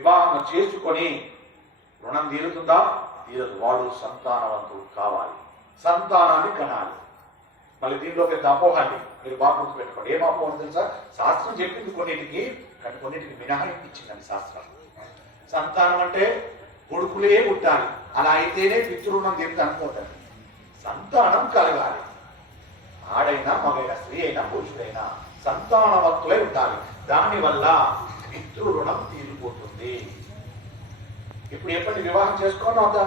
వివాహం చేసుకొని రుణం తీరుతుందా? తీరదు. వాడు సంతానవంతుడు కావాలి, సంతానాన్ని కనాలి. మళ్ళీ దీనిలో పెద్ద అపోహండి, మీరు బాగా గుర్తుపెట్టుకోండి. ఏం అపోహం తెలుసా? శాస్త్రం చెప్పింది కొన్నిటికి, కానీ కొన్నిటికి మినహాయింపు ఇచ్చిందండి శాస్త్రం. సంతానం అంటే కొడుకులే పుట్టాలి, అలా అయితేనే పితృరుణం తీరుతా అనుకోకండి. సంతానం కలగాలి. ఆడైనా మగైనా, స్త్రీ అయినా పురుషుడైనా సంతానవంతులై ఉండాలి. దానివల్ల పితృరుణం తీరిపోతుంది. ఇప్పుడు ఎప్పటి వివాహం చేసుకోవడం అవుతా?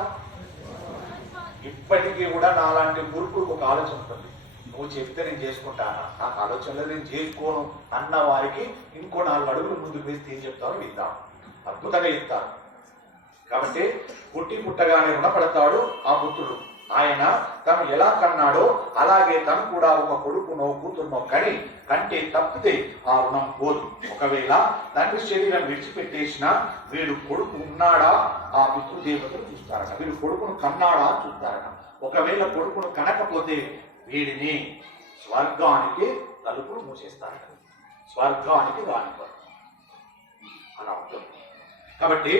ఇప్పటికీ కూడా నాలాంటి గురుకులకు ఒక ఆలోచన ఉంటుంది. నువ్వు చెప్తే నేను చేసుకుంటానా, నాకు ఆలోచనలో నేను చేసుకోను అన్న వారికి ఇంకో 4 అడుగులు ముందుకు వేస్తే ఏం చెప్తారో విద్దాం. అద్భుతంగా చెప్తారు. కాబట్టి పుట్టగానే రుణపడతాడు ఆ పుత్రుడు. ఆయన తను ఎలా కన్నాడో అలాగే తను కూడా ఒక కొడుకునో కూతురునో కంటే తప్పితే ఆ రుణం పోదు. ఒకవేళ తండ్రి శరీరం విడిచిపెట్టేసినా వీడు కొడుకు ఉన్నాడా ఆ పితృదేవతలు చూస్తారట. వీడు కొడుకును కన్నాడా చూస్తారట. ఒకవేళ కొడుకును కనకపోతే వీడిని స్వర్గానికి తలుపులు మూసేస్తారట. స్వర్గానికి రానివ్వరు. అలా ఉంటుంది. కాబట్టి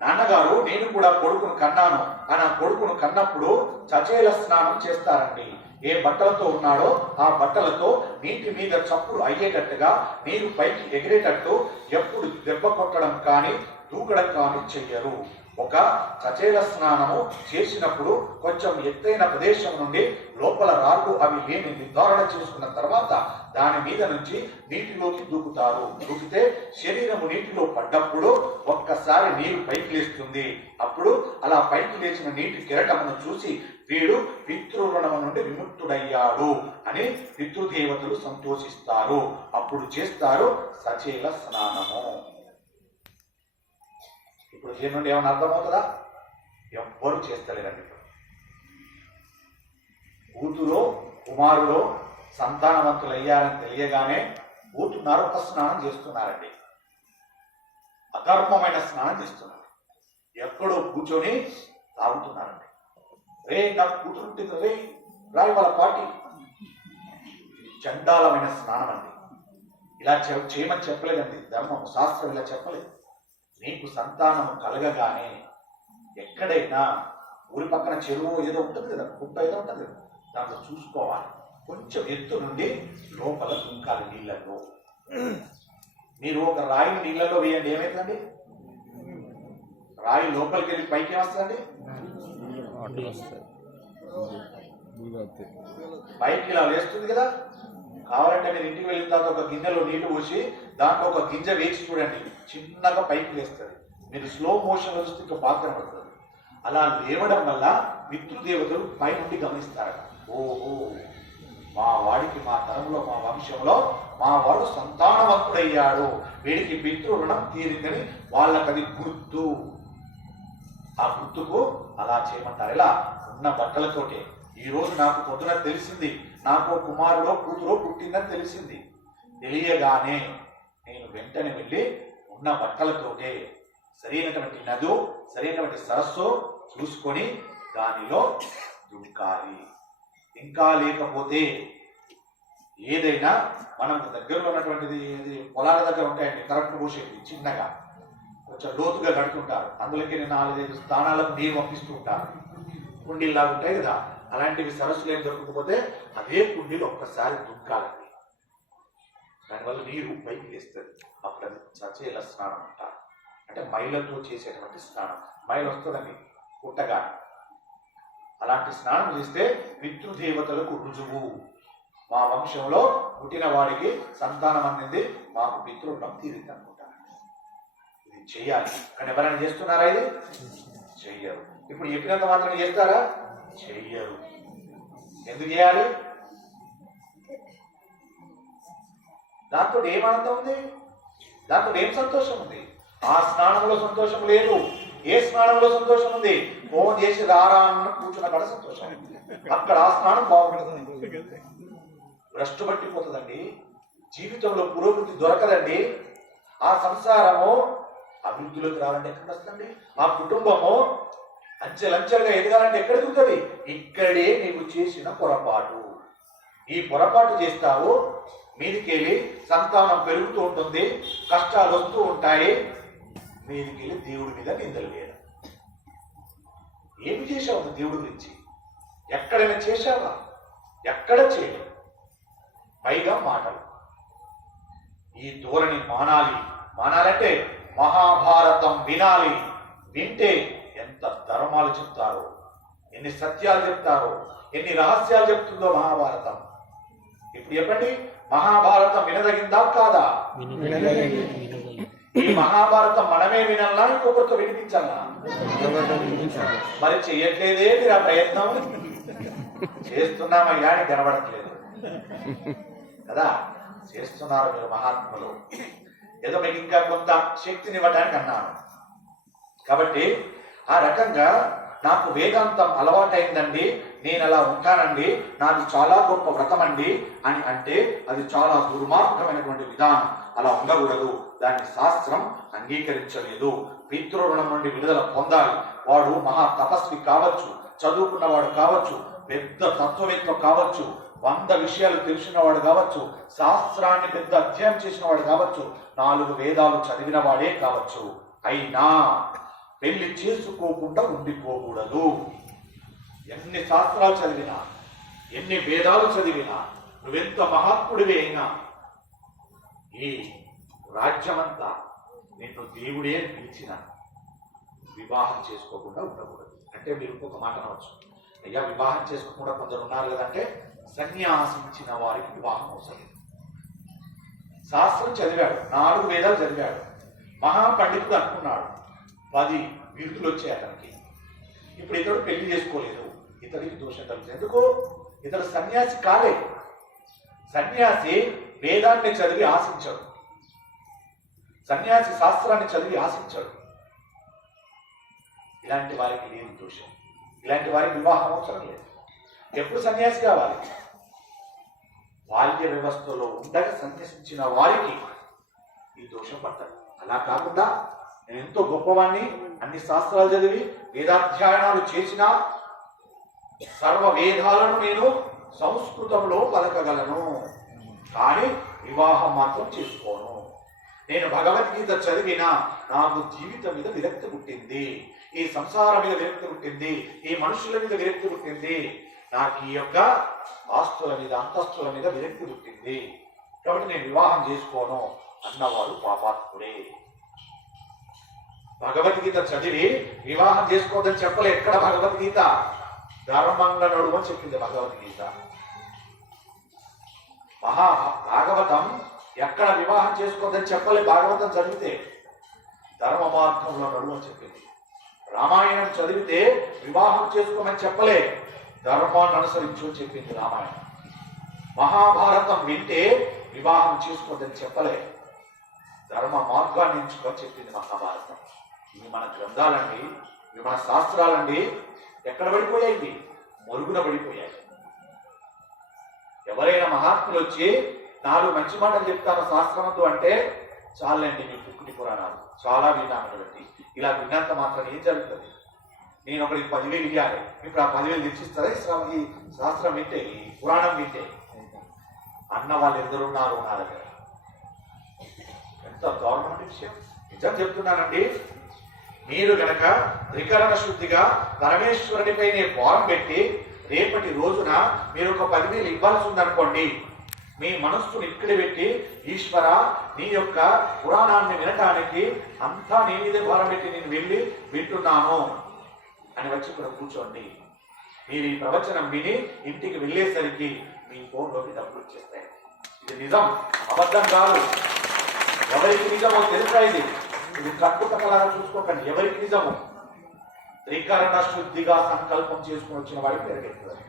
నాన్నగారు నేను కూడా కొడుకును కన్నాను అని ఆ కొడుకును కన్నప్పుడు చచేల స్నానం చేస్తారండి. ఏ బట్టలతో ఉన్నాడో ఆ బట్టలతో నీటి మీద చప్పుడు అయ్యేటట్టుగా, నీరు పైకి ఎగిరేటట్టు ఎప్పుడు దెబ్బ కొట్టడం కానీ దూకడం కానీ చెయ్యరు. ఒక చచేల స్నానము చేసినప్పుడు కొంచెం ఎత్తైన ప్రదేశం నుండి లోపల రాళ్ళు అవి లేని నిర్ధారణ చేసుకున్న తర్వాత దాని మీద నుంచి నీటిలోకి దూకుతారు. దూకితే శరీరము నీటిలో పడ్డప్పుడు ఒక్కసారి నీరు పైకి లేస్తుంది. అప్పుడు అలా పైకి లేచిన నీటి కెరటమును చూసి వీడు పితృరుణము నుండి విముక్తుడయ్యాడు అని పితృదేవతలు సంతోషిస్తారు. అప్పుడు చేస్తారు సచేల స్నానము. ఇప్పుడు దీని నుండి ఏమైనా అర్థమవుతుందా? ఎవ్వరు చేస్తలేరండి. కూతురో కుమారుడో సంతానవంతులు అయ్యారని తెలియగానే కూతున్నారు ఒక స్నానం చేస్తున్నారండి. అధర్మమైన స్నానం చేస్తున్నారు. ఎక్కడో కూర్చొని తాగుతున్నారండి. రే నాకు కూతురు ఉంటుంది, రే రాయి వాళ్ళ పార్టీ. చండాలమైన స్నానం అండి. ఇలా చేయమని చెప్పలేదండి ధర్మం, శాస్త్రం ఇలా చెప్పలేదు. నీకు సంతానం కలగగానే ఎక్కడైనా ఊరి పక్కన చెరువు ఏదో ఉంటుంది కదా, కుట్ట ఏదో ఉంటుంది కదా, దాంట్లో చూసుకోవాలి. కొంచెం ఎత్తు నుండి లోపల దుంకాలి నీళ్ళల్లో. మీరు ఒక రాయి నీళ్ళలో వేయండి, ఏమైతుందండి? రాయి లోపలికి వెళ్ళి పైకి ఏమొస్తుందండి? పైకి ఇలా వేస్తుంది కదా. కావాలంటే మీరు ఇంటికి వెళ్ళిన తర్వాత ఒక గిన్నెలో నీళ్లు పోసి దాంట్లో ఒక గింజ వేసి చూడండి, చిన్నగా పైకి లేస్తుంది. మీరు స్లో మోషన్ వస్తే ఇంకా బాగా కనబడుతుంది. అలా లేవడం వల్ల పితృదేవతలు పై నుండి గమనిస్తారట. ఓహో, మా వాడికి మా తరంలో మా వంశంలో మా వాడు సంతానవంతుడయ్యాడు, వీడికి పితృ రుణం తీరిందని వాళ్ళకి అది గుర్తు. ఆ గుర్తుకు అలా చేయమంటారు. ఇలా ఉన్న బట్టలతోటే. ఈ రోజు నాకు పొద్దున తెలిసింది, నాకు కుమారుడో కూతురో పుట్టిందని తెలిసింది. తెలియగానే నేను వెంటనే వెళ్ళి ఉన్న బట్టలతోటే సరైనటువంటి నదో సరైనటువంటి సరస్సు చూసుకొని దానిలో దుంకాలి. ఇంకా లేకపోతే ఏదైనా మనం దగ్గరలో ఉన్నటువంటిది పొలాల దగ్గర ఉంటాయండి, కరెక్ట్ పోసేది చిన్నగా కొంచెం లోతుగా కడుతుంటారు. అందులోకి 4-5 స్థానాలకు నీరు పంపిస్తూ ఉంటారు. కుండీలాగా ఉంటాయి కదా, అలాంటివి సరస్సులు ఏం దొరకకపోతే అదే కుండీలు ఒక్కసారి దుంకాలండి. దానివల్ల నీరు పైకి వేస్తుంది. అప్పుడు అది సచేల స్నానం అంటారు. అంటే మైలతో చేసేటువంటి స్నానం. మైలు వస్తుందండి పుట్టగా. అలాంటి స్నానం చేస్తే పితృదేవతలకు రుజువు. మా వంశంలో పుట్టిన వాడికి సంతానం అందింది, మాకు పితృరుణం తీరింది అనుకుంటాను. ఇది చెయ్యాలి. కానీ ఎవరైనా చేస్తున్నారా? ఇది చెయ్యరు. ఇప్పుడు చెప్పినంత మాత్రం చేస్తారా? చెయ్యరు. ఎందుకు చేయాలి? దాంతో ఏం ఆనందం ఉంది? దాంతో ఏం సంతోషం ఉంది? ఆ స్నానంలో సంతోషం లేదు. ఏ స్నానంలో సంతోషం ఉంది? ఫోన్ చేసి రారా అన్న కూర్చున్న కాడ సంతోషం. అక్కడ ఆ స్నానం బాగుంటుంది. భ్రష్టు పట్టిపోతుందండి. జీవితంలో పురోగతి దొరకదండి. ఆ సంసారము అభివృద్ధిలోకి రావాలంటే ఎక్కడ వస్తుందండి? ఆ కుటుంబము అంచెలంచెలుగా ఎదగాలంటే ఎక్కడ ఎదుగుతుంది? ఇక్కడే నీవు చేసిన పొరపాటు. ఈ పొరపాటు చేస్తావు, మీదికెళ్ళి సంతానం పెరుగుతూ ఉంటుంది, కష్టాలు వస్తూ ఉంటాయి. మీదికెళ్ళి దేవుడి మీద నిందలు వేయడం. ఏమి చేశావు దేవుడి గురించి? ఎక్కడైనా చేశావా? ఎక్కడ చేయలేదు. పైగా మాటలు. ఈ ధోరణి మానాలి. మానాలంటే మహాభారతం వినాలి. వింటే ఎంత ధర్మాలు చెప్తారో, ఎన్ని సత్యాలు చెప్తారో, ఎన్ని రహస్యాలు చెప్తుందో మహాభారతం. ఇప్పుడు చెప్పండి, మహాభారతం వినదగిందా కాదా? ఈ మహాభారతం మనమే వినాలా, ఇంకొకరితో వినిపించాలా? మరి చెయ్యట్లేదే మీరు ఆ ప్రయత్నం. చేస్తున్నామయ్యా అని కనబడట్లేదు కదా. చేస్తున్నారు మీరు మహాత్ములు. ఏదో మీకు ఇంకా కొంత శక్తిని ఇవ్వడానికి అన్నాను. కాబట్టి ఆ రకంగా నాకు వేదాంతం అలవాటైందండి, నేను అలా ఉంటానండి, నాది చాలా గొప్ప వ్రతం అండి అని అంటే అది చాలా దుర్మార్గమైనటువంటి విధానం. అలా ఉండకూడదు. దాన్ని శాస్త్రం అంగీకరించలేదు. పితృరుణం నుండి విడుదల పొందాలి. వాడు మహా తపస్వి కావచ్చు, చదువుకున్నవాడు కావచ్చు, పెద్ద తత్వవేత్త కావచ్చు, 100 విషయాలు తెలిసినవాడు కావచ్చు, శాస్త్రాన్ని పెద్ద అధ్యయనం చేసిన వాడు కావచ్చు, 4 వేదాలు చదివిన వాడే కావచ్చు. అయినా పెళ్లి చేసుకోకుండా ఉండిపోకూడదు. ఎన్ని శాస్త్రాలు చదివినా, ఎన్ని వేదాలు చదివినా, నువ్వెంత మహాత్ముడివి అయినా, ఈ రాజ్యమంతా నిన్ను దేవుడే పిలిచిన వివాహం చేసుకోకుండా ఉండకూడదు. అంటే మీరు ఇంకొక మాట అనవచ్చు, అయ్యా వివాహం చేసుకోకుండా కొందరు ఉన్నారు కదంటే సన్యాసించిన వారికి వివాహం అవసరం. శాస్త్రం చదివాడు, 4 వేదాలు చదివాడు, మహాపండితుడు అనుకున్నాడు, 10 బిరుదులు వచ్చాయి అతనికి. ఇప్పుడు ఇతడు పెళ్లి చేసుకోలేదు, ఇతడికి దోషం కలిగింది. ఎందుకు? ఇతడు సన్యాసి కాలేదు. సన్యాసి వేదాన్ని చదివి ఆశించాడు, సన్యాసి శాస్త్రాన్ని చదివి ఆశించాడు. ఇలాంటి వారికి లేదు దోషం. ఇలాంటి వారికి వివాహం అవసరం లేదు. ఎప్పుడు సన్యాసి కావాలి? బాల్య వ్యవస్థలో ఉండగా సన్యసించిన వారికి ఈ దోషం పట్టదు. అలా కాకుండా నేను ఎంతో గొప్పవాణ్ణి, అన్ని శాస్త్రాలు చదివి వేదాధ్యయనాలు చేసిన, సర్వ వేదాలను నేను సంస్కృతంలో పలకగలను, కానీ వివాహం మాత్రం చేసుకోను. నేను భగవద్గీత చదివినా నాకు జీవితం మీద విరక్తి పుట్టింది, ఈ సంసారం మీద విరక్తి పుట్టింది, ఈ మనుషుల మీద విరక్తి పుట్టింది, నాకు ఈ యొక్క ఆస్తుల మీద అంతస్తుల మీద విరక్తి పుట్టింది, కాబట్టి నేను వివాహం చేసుకోను అన్నవాడు పాపాత్ముడే. భగవద్గీత చదివి వివాహం చేసుకోవద్దని చెప్పలే ఎక్కడ భగవద్గీత. ధర్మంగా నడువు అని చెప్పింది భగవద్గీత. భాగవతం ఎక్కడ వివాహం చేసుకోవద్దని చెప్పలే. భాగవతం చదివితే ధర్మ మార్గంలో నడువు అని చెప్పింది. రామాయణం చదివితే వివాహం చేసుకోమని చెప్పలే, ధర్మాన్ని అనుసరించు అని చెప్పింది రామాయణం. మహాభారతం వింటే వివాహం చేసుకోవద్దని చెప్పలే, ధర్మ మార్గాన్ని ఎంచుకొని చెప్పింది మహాభారతం. ఇవి మన గ్రంథాలండి, ఇవి మన శాస్త్రాలండి. ఎక్కడ పడిపోయాయి? మరుగున పడిపోయాయి. ఎవరైనా మహాత్ములు వచ్చి 4 మంచి మాటలు చెప్తారు శాస్త్రమంతో అంటే చాలండి మీ పుక్కుటి పురాణాలు చాలా విన్నాను కాబట్టి. ఇలా విన్నంత మాత్రం ఏం జరుగుతుంది? నేను ఒకరికి 10,000 ఇవ్వాలి, ఇప్పుడు ఆ 10,000 తెచ్చిస్తారా ఈ శాస్త్రం వింటే, ఈ పురాణం వింటే? అన్న వాళ్ళు ఎందరున్నారు నా దగ్గర. ఎంత దారుణమైన విషయం. నిజం చెప్తున్నానండి. మీరు గనక త్రికరణ శుద్ధిగా పరమేశ్వరునిపైనే భారం పెట్టి రేపటి రోజున మీరు ఒక 10,000 ఇవ్వాల్సి ఉందనుకోండి, మీ మనస్సును ఇక్కడ పెట్టి ఈశ్వర నీ యొక్క పురాణాన్ని వినటానికి అంతా నీ మీదే భారం పెట్టి నేను వెళ్ళి వింటున్నాను అని వచ్చి ఇక్కడ కూర్చోండి. మీరు ఈ ప్రవచనం విని ఇంటికి వెళ్ళేసరికి మీ ఫోన్లోకి డబ్బులు వచ్చేస్తాయి. ఇది నిజం, అబద్ధం కాదు. ఎవరికి నిజమో తెలుసా? ఇది కట్టుకథలాగా చూసుకోకండి. ఎవరికి నిజమో త్రికరణ శుద్ధిగా సంకల్పం చేసుకుని వచ్చిన వాడికి పెరిగెత్తుంది.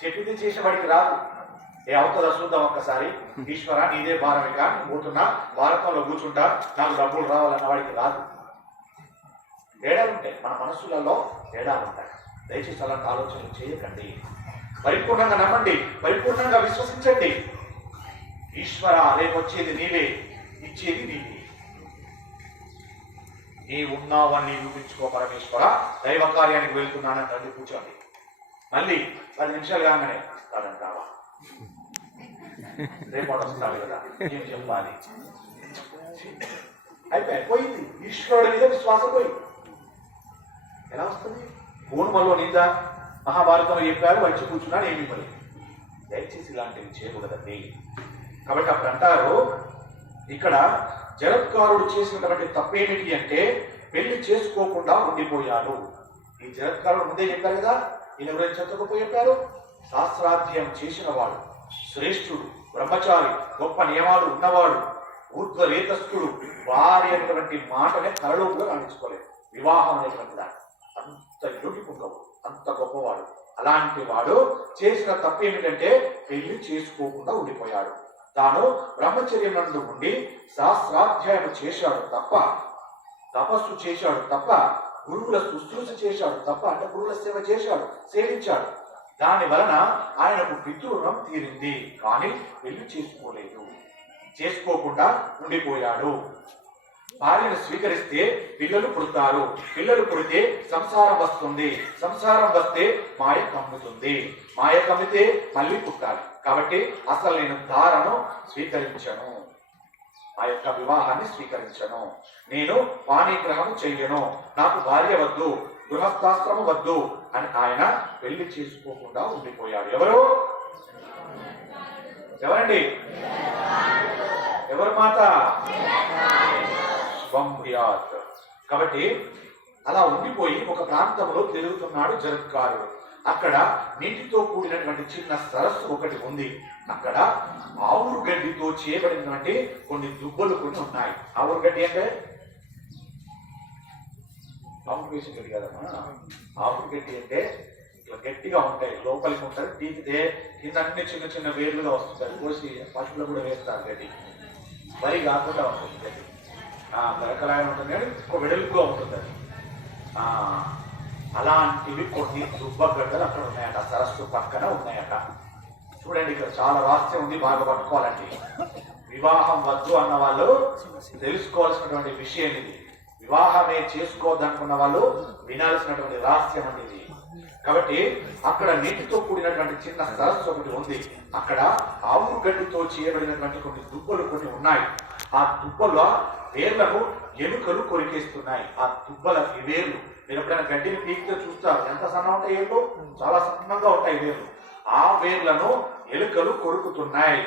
చెప్పింది చేసేవాడికి రాదు. అవుతుందా చూద్దాం ఒక్కసారి. ఈశ్వర నీదే భారమిక, నేను పోతున్నా భారతంలో కూర్చుంటా, నాకు డబ్బులు రావాలన్న వాడికి రాదు. తేడాలు ఉంటాయి, మన మనస్సులలో తేడాలు ఉంటాయి. దయచేసి అలాంటి ఆలోచనలు చేయకండి. పరిపూర్ణంగా నమ్మండి, పరిపూర్ణంగా విశ్వసించండి. ఈశ్వర రేపు వచ్చేది నీవే, ఇచ్చేది నీవే. నీ ఉన్నావని నిరూపించుకో పరమేశ్వర. దైవ కార్యానికి వెళ్తున్నానని తండ్రి కూర్చోండి. మళ్ళీ 10 నిమిషాలు కాగానే ఇస్తాడంటావా? రేపు వస్తాడు కదా, ఏం చెప్పాలి? అయిపోయింది. ఈశ్వరుడి మీద విశ్వాసం పోయింది. ఎలా వస్తుంది? పూర్ణంలో నింద మహాభారతంలో చెప్పారు, వచ్చి కూర్చున్నాడు, ఏమి పని. దయచేసి ఇలాంటివి చేయకూడదండి. కాబట్టి అప్పుడు అంటారు, ఇక్కడ జరత్కారుడు చేసినటువంటి తప్పేమిటి అంటే పెళ్లి చేసుకోకుండా ఉండిపోయాడు. ఈ జరత్కారుడు ముందే చెప్పారు కదా, ఈయన గురించి చదువుకు చెప్పారు. శాస్త్రాధ్యయనం చేసిన వాడు, శ్రేష్ఠుడు, బ్రహ్మచారి, గొప్ప నియమాలు ఉన్నవాడు, ఊర్ధ్వరేతస్థుడు, వారి అనేటువంటి మాటనే కలలో కూడా రాణించుకోలేదు. వివాహం అనేటువంటి దాన్ని అంత యోగిపుంగవు, అంత గొప్పవాడు. అలాంటి వాడు చేసిన తప్పు ఏమిటంటే పెళ్లి చేసుకోకుండా ఉండిపోయాడు. తాను బ్రహ్మచర్యం నందు ఉండి శాస్త్రాధ్యాయం చేశాడు తప్ప, తపస్సు చేశాడు తప్ప, గురువుల శుశ్రూష చేశాడు తప్ప, అంటే గురువుల సేవ చేశాడు, సేవించాడు. దాని వలన ఆయనకు పితృరుణం తీరింది. కానీ పెళ్లి చేసుకోలేదు, చేసుకోకుండా ఉండిపోయాడు. భార్యను స్వీకరిస్తే పిల్లలు పుడతారు, పిల్లలు పుడితే సంసారం వస్తుంది, సంసారం వస్తే మాయ కమ్ముతుంది, మాయ కమ్మితే మళ్ళీ పుట్టాలి. కాబట్టి అసలు నేను ధారను స్వీకరించను, ఆ యొక్క వివాహాన్ని స్వీకరించను, నేను పాణిగ్రహము చెయ్యను, నాకు భార్య వద్దు, గృహస్థాశ్రమం వద్దు అని ఆయన పెళ్లి చేసుకోకుండా ఉండిపోయాడు. ఎవరండి? ఎవరు మాట? కాబట్టి అలా ఉండిపోయి ఒక ప్రాంతంలో తిరుగుతున్నాడు జరత్కారుడు. అక్కడ నీటితో కూడినటువంటి చిన్న సరస్సు ఒకటి ఉంది. అక్కడ ఆవురు గడ్డితో చేయబడినటువంటి కొన్ని దుబ్బలు కొన్ని ఉన్నాయి. ఆవురు గడ్డి అంటే ఆవురు వేసిన గడ్డి కదమ్మా. ఆవురు గడ్డి అంటే ఇట్లా గట్టిగా ఉంటాయి, లోపలికి ఉంటాయి, తీకితే కింద అన్ని చిన్న చిన్న వేర్లుగా వస్తుంటాయి. కోసి పశువులు కూడా వేస్తారు గడ్డి. వరి కాకుండా ఉంటుంది గడ్డి, కరకలాగా ఉంటుంది కానీ ఒక వెడల్పుగా ఉంటుంది. అలాంటివి కొన్ని దుబ్బగడ్డలు అక్కడ ఉన్నాయట, సరస్సు పక్కన ఉన్నాయట. చూడండి, ఇక్కడ చాలా రహస్యం ఉంది, బాగా పట్టుకోవాలండి. వివాహం వద్దు అన్న వాళ్ళు తెలుసుకోవాల్సినటువంటి విషయం ఇది. వివాహమే చేసుకోవద్దనుకున్న వాళ్ళు వినాల్సినటువంటి రహస్యం అండి ఇది. కాబట్టి అక్కడ నీటితో కూడినటువంటి చిన్న సరస్సు ఒకటి ఉంది. అక్కడ ఆవు గడ్డితో చేయబడినటువంటి కొన్ని దుబ్బలు కొన్ని ఉన్నాయి. ఆ దుబ్బల వేర్లను ఎలుకలు కొరికేస్తున్నాయి. ఆ దుబ్బల వేర్లు మీరు ఎప్పుడైనా గడ్డిని పీకితే చూస్తారు, ఎంత సన్నగా ఉంటాయి ఏర్లు, చాలా సన్నంగా ఉంటాయి వేర్లు. ఆ వేర్లను ఎలుకలు కొరుకుతున్నాయి.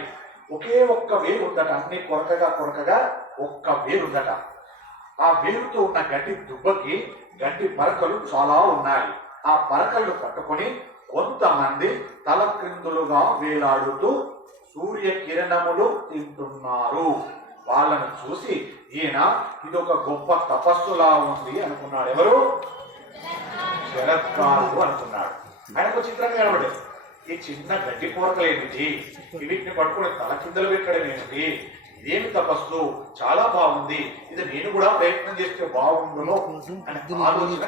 ఒకే ఒక్క వేరు ఉందట, అన్ని కొరకగా ఒక్క వేరు ఉందట. ఆ వేరుతో ఉన్న గడ్డి దుబ్బకి గడ్డి పరకలు చాలా ఉన్నాయి. ఆ పరకలను పట్టుకొని కొంతమంది తల క్రిందులుగా వేలాడుతూ సూర్య కిరణములు తింటున్నారు. వాళ్ళను చూసి ఈయన ఇదొక గొప్ప తపస్సులా ఉంది అనుకున్నాడు. ఎవరు? జరత్కారుడు అనుకున్నాడు. ఆయనకు చిత్రంగా కనబడేది, ఈ చిన్న గడ్డి కోరకలేమిటి, వీటిని పట్టుకుని తల కిందలు పెట్టడం ఏమిటి, ఇదేమి తపస్సు, చాలా బాగుంది, ఇది నేను కూడా ప్రయత్నం చేస్తే బాగుండును అనే ఆలోచన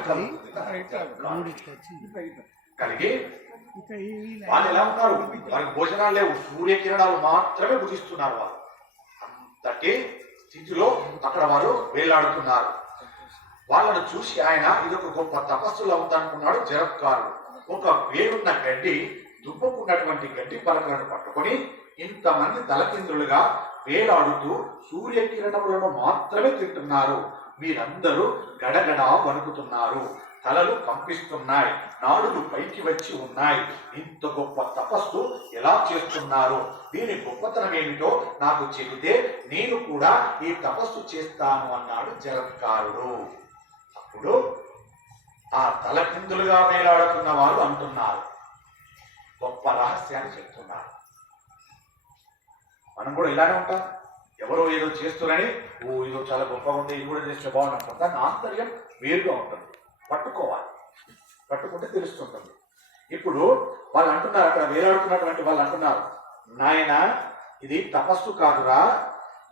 కలిగి వాళ్ళు ఎలా ఉంటారు? వారికి భోజనాలు లేవు, సూర్యకిరణాలు మాత్రమే భుజిస్తున్నారు. వారు అంతటి స్థితిలో అక్కడ వారు వేలాడుతున్నారు. వాళ్ళను చూసి ఆయన ఇదొక గొప్ప తపస్సులో ఉందనుకున్నాడు జరత్కారుడు. ఒక వేరున్న గడ్డి, దుబ్బకున్నటువంటి గడ్డి పలకలను పట్టుకొని ఇంతమంది తలకిందులుగా వేలాడుతూ సూర్యకిరణములను మాత్రమే తింటున్నారు. వీరందరూ గడగడా వణుకుతున్నారు, తలలు కంపిస్తున్నాయి, నాడులు పైకి వచ్చి ఉన్నాయి. ఇంత గొప్ప తపస్సు ఎలా చేస్తున్నారు? దీని గొప్పతనం ఏమిటో నాకు చెబితే నేను కూడా ఈ తపస్సు చేస్తాను అన్నాడు జరత్కారుడు. అప్పుడు ఆ తలకిందులుగా వేలాడుతున్న వారు అంటున్నారు, గొప్ప రహస్యాన్ని చెప్తున్నారు. మనం కూడా ఇలానే ఉంటాం. ఎవరో ఏదో చేస్తున్నారని, ఓ ఏదో చాలా గొప్పగా ఉంది, ఇది కూడా చేస్తే బాగుంటుంది. దాని ఆంతర్యం వేరుగా ఉంటుంది, పట్టుకోవాలి, పట్టుకుంటే తెలుస్తుంటుంది. ఇప్పుడు వాళ్ళు అంటున్నారు, అక్కడ వేలాడుతున్నటువంటి వాళ్ళు అంటున్నారు, నాయన ఇది తపస్సు కాదురా,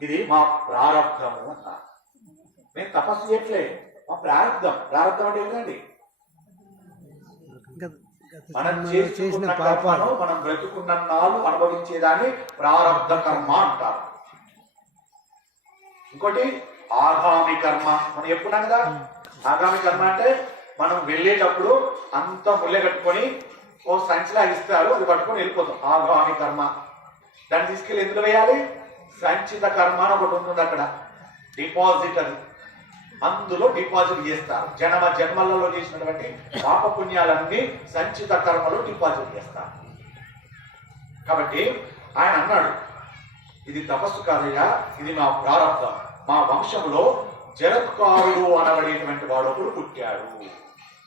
ఇది మా ప్రారంధము అన్నారు. నేను తపస్సు చేయట్లే, మా ప్రారంధం. ప్రారంధం అంటే ఏంటండి? మనం చేసిన పాపాలు మనం బ్రతుకున్న నాలు అనుభవించేదాన్ని ప్రారంధ కర్మ అంటారు. ఇంకోటి ఆగామి కర్మ. మనం చెప్పుకున్నాం కదా, ఆగామి కర్మ అంటే మనం వెళ్ళేటప్పుడు అంతా ముల్లె కట్టుకొని ఓ సంచిలా ఇస్తారు, అది పట్టుకొని వెళ్ళిపోతాం, ఆగామి కర్మ. దాన్ని తీసుకెళ్ళి ఎందులో వేయాలి? సంచిత కర్మ అని ఒకటి ఉంటుంది అక్కడ, డిపాజిట్. అది అందులో డిపాజిట్ చేస్తారు. జన్మ జన్మలలో చేసినటువంటి పాప పుణ్యాలన్నీ సంచిత కర్మలో డిపాజిట్ చేస్తారు. కాబట్టి ఆయన అన్నాడు, ఇది తపస్సు కాదయ్యా, ఇది మా ప్రారంభం. మా వంశంలో జరత్కారుడు అనబడేటువంటి వాడు ఒకడు పుట్టాడు.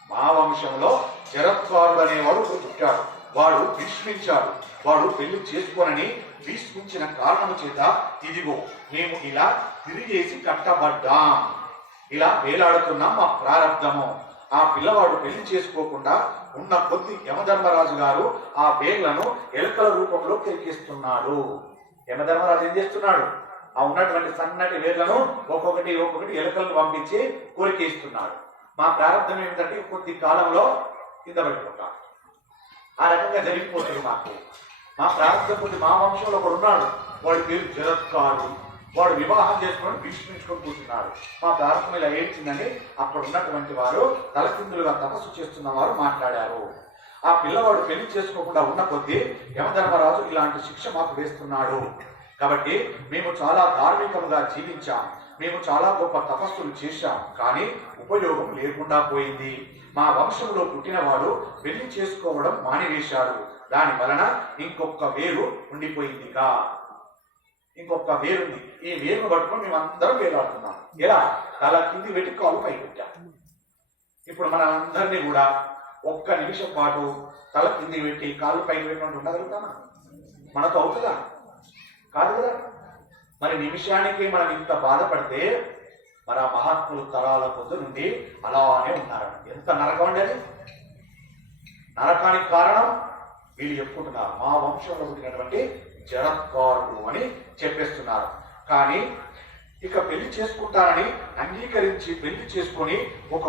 మా వంశంలో జరత్కారుడు అనేవాడు ఒకడు పుట్టాడు. వాడు భీష్మించాడు. వాడు పెళ్లి చేసుకోనని భీష్మించిన కారణము చేత ఇదిగో మేము ఇలా తిరిగేసి కట్టబడ్డాం, ఇలా వేలాడుతున్నాం. మా ప్రారంధము. ఆ పిల్లవాడు పెళ్లి చేసుకోకుండా ఉన్న కొద్ది యమధర్మరాజు గారు ఆ వేళ్లను ఎలుకల రూపంలో కెరికిస్తున్నాడు. యమధర్మరాజు ఏం చేస్తున్నాడు? ఆ ఉన్నటువంటి సన్నటి వేళ్లను ఒక్కొక్కటి ఎలుకలను పంపించి కోరికేస్తున్నాడు. మా ప్రారంభం ఏమిటంటే కొద్ది కాలంలో కింద పడిపోతాడు. ఆ రకంగా జరిగిపోతుంది మాకు. మా ప్రారంభం కొద్ది మా వంశంలో ఒకడు ఉన్నాడు, వాడి పేరు జరత్కారుడు. వాడు వివాహం చేసుకొని భీష్మించుకొని కూర్చున్నాడు. మా ప్రారంభం ఇలా ఏడ్చిందని అక్కడ ఉన్నటువంటి వారు తలకిందులుగా తపస్సు చేస్తున్న వారు మాట్లాడారు. ఆ పిల్లవాడు పెళ్లి చేసుకోకుండా ఉన్న కొద్దీ యమధర్మరాజు ఇలాంటి శిక్ష మాకు వేస్తున్నాడు. కాబట్టి మేము చాలా ధార్మికంగా జీవించాం, మేము చాలా గొప్ప తపస్సులు చేశాం, కానీ ఉపయోగం లేకుండా పోయింది. మా వంశంలో పుట్టినవాడు పెళ్లి చేసుకోవడం మానివేశాడు. దాని వలన ఇంకొక వేరు ఉండిపోయిందిగా. ఇంకొక వేరుంది. ఈ వేరును పట్టుకొని మేము అందరం వేలాడుతున్నాం. ఎలా? తల కింది పెట్టి కాలు పై పెట్టాం. ఇప్పుడు మన అందరినీ కూడా ఒక్క నిమిషం పాటు తల కింది పెట్టి కాళ్ళు పైకి పెట్టినట్టు ఉండగలుగుతామా? మనతో అవుతుందా? కాదు కదా. మరి నిమిషానికి మనం ఇంత బాధపడితే మరి ఆ మహాత్ములు తరాల కొద్ది నుండి అలానే ఉన్నారు. ఎంత నరకం అండి అది. నరకానికి కారణం వీళ్ళు చెప్పుకుంటున్నారు, మా వంశంలో పుట్టినటువంటి జరత్కారుడు అని చెప్పేస్తున్నారు. కానీ ఇక పెళ్లి చేసుకుంటారని అంగీకరించి పెళ్లి చేసుకుని ఒక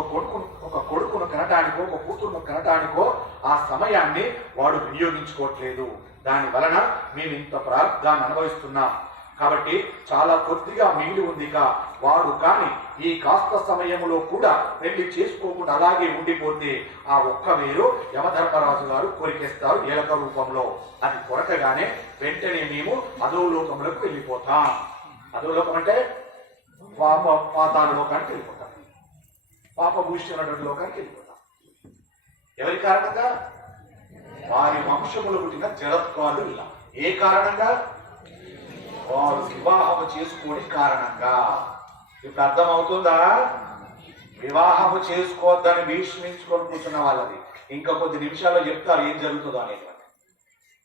కొడుకును కనటానికో ఒక కూతురును కనటానికో ఆ సమయాన్ని వాడు వినియోగించుకోవట్లేదు. దాని వలన మేము ఇంత ప్రారంధాన్ని అనుభవిస్తున్నాం. కాబట్టి చాలా కొద్దిగా మిగిలి ఉందిగా. వాడు కానీ ఈ కాస్త సమయంలో కూడా పెళ్లి చేసుకోకుండా అలాగే ఉండిపోతే ఆ ఒక్క వేరు యమధర్మరాజు గారు కొరికేస్తారు ఏలక రూపంలో. అది కొరకగానే వెంటనే మేము అధోలోకంలోకి వెళ్ళిపోతాం. అధోలోకం అంటే పాతాళ లోకానికి వెళ్ళిపోతాం, పాపభూషించినటువంటి లోకానికి వెళ్ళిపోతాం. ఎవరి కారణంగా? వారి వంశములు పుట్టిన జరత్కారుడు. ఇలా ఏ కారణంగా? వారు వివాహము చేసుకోని కారణంగా. ఇప్పుడు అర్థమవుతుందా? వివాహము చేసుకోవద్దని భీష్మించుకొని కూర్చున్న వాళ్ళది ఇంకా కొద్ది నిమిషాల్లో చెప్తారు ఏం జరుగుతుందో అనేటువంటి.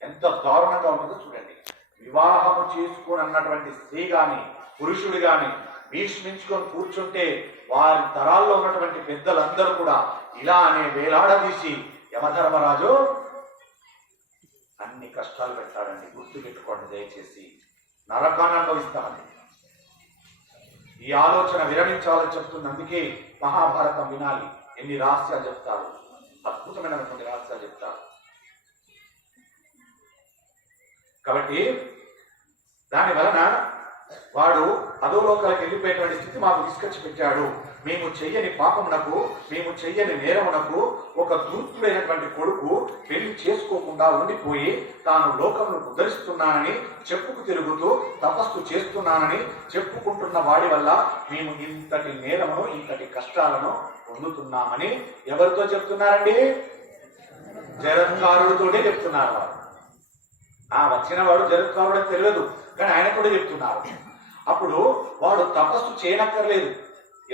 ఎంత దారుణంగా ఉంటుందో చూడండి. వివాహము చేసుకొని అన్నటువంటి స్త్రీ గాని పురుషుడు గాని భీష్మించుకొని కూర్చుంటే వారి తరాల్లో ఉన్నటువంటి పెద్దలందరూ కూడా ఇలానే వేలాడదీసి యమధర్మరాజు అన్ని కష్టాలు పెడతాడండి. గుర్తు పెట్టుకోండి దయచేసి. నరకాన్ని అనుభవిస్తామని ఈ ఆలోచన విరమించాలని చెప్తుంది. అందుకే మహాభారతం వినాలి. ఎన్ని రహస్యాలు చెప్తారు, అద్భుతమైనటువంటి రహస్యాలు చెప్తారు. కాబట్టి దాని వలన వాడు అధోలోకాలకు వెళ్ళిపోయేటువంటి స్థితి మాకు తీసుకొచ్చి పెట్టాడు. మేము చెయ్యని పాపమునకు, మేము చెయ్యని నేరమునకు ఒక దూర్తుడైనటువంటి కొడుకు పెళ్లి చేసుకోకుండా ఉండిపోయి తాను లోకమును ఉద్ధరిస్తున్నానని చెప్పుకు తిరుగుతూ తపస్సు చేస్తున్నానని చెప్పుకుంటున్న వాడి వల్ల మేము ఇంతటి నేరమును ఇంతటి కష్టాలను పొందుతున్నామని ఎవరితో చెప్తున్నారండి? జరత్కారుడితోనే చెప్తున్నారు. వారు వచ్చిన వాడు జరత్కారుడు అని తెలియదు, కానీ ఆయన కూడా చెప్తున్నారు. అప్పుడు వాడు తపస్సు చేయనక్కర్లేదు.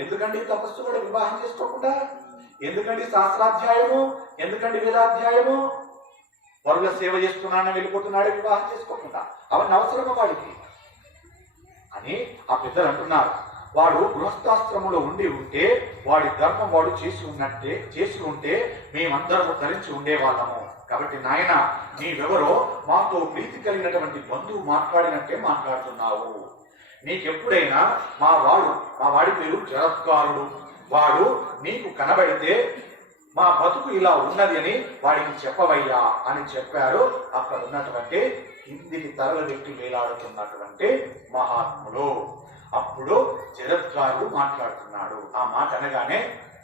ఎందుకండి తపస్సు? కూడా వివాహం చేసుకోకుండా ఎందుకండి శాస్త్రాధ్యాయము, ఎందుకండి వేదాధ్యాయము? వరుల సేవ చేస్తున్నానని వెళ్ళిపోతున్నాడు వివాహం చేసుకోకుండా. అవన్నీ అవసరమా వాడికి అని ఆ పెద్దలు అంటున్నారు. వాడు గృహస్థాశ్రమంలో ఉంటే వాడి ధర్మం వాడు చేసి ఉంటే మేమందరము ధరించి ఉండేవాళ్ళము. కాబట్టి నాయన, నీవెవరో మాతో ప్రీతి కలిగినటువంటి బంధువు మాట్లాడినట్టే మాట్లాడుతున్నావు. నీకెప్పుడైనా మా వాడి పేరు జరత్కారుడు, వాడు నీకు కనబడితే మా బతుకు ఇలా ఉన్నది అని వాడికి చెప్పవయ్యా అని చెప్పారు. అక్కడ ఉన్నటువంటి కిందికి తలలు పెట్టి వేలాడుతున్నటువంటి మహాత్ములు. అప్పుడు జరత్కారుడు మాట్లాడుతున్నాడు. ఆ మాట అనగానే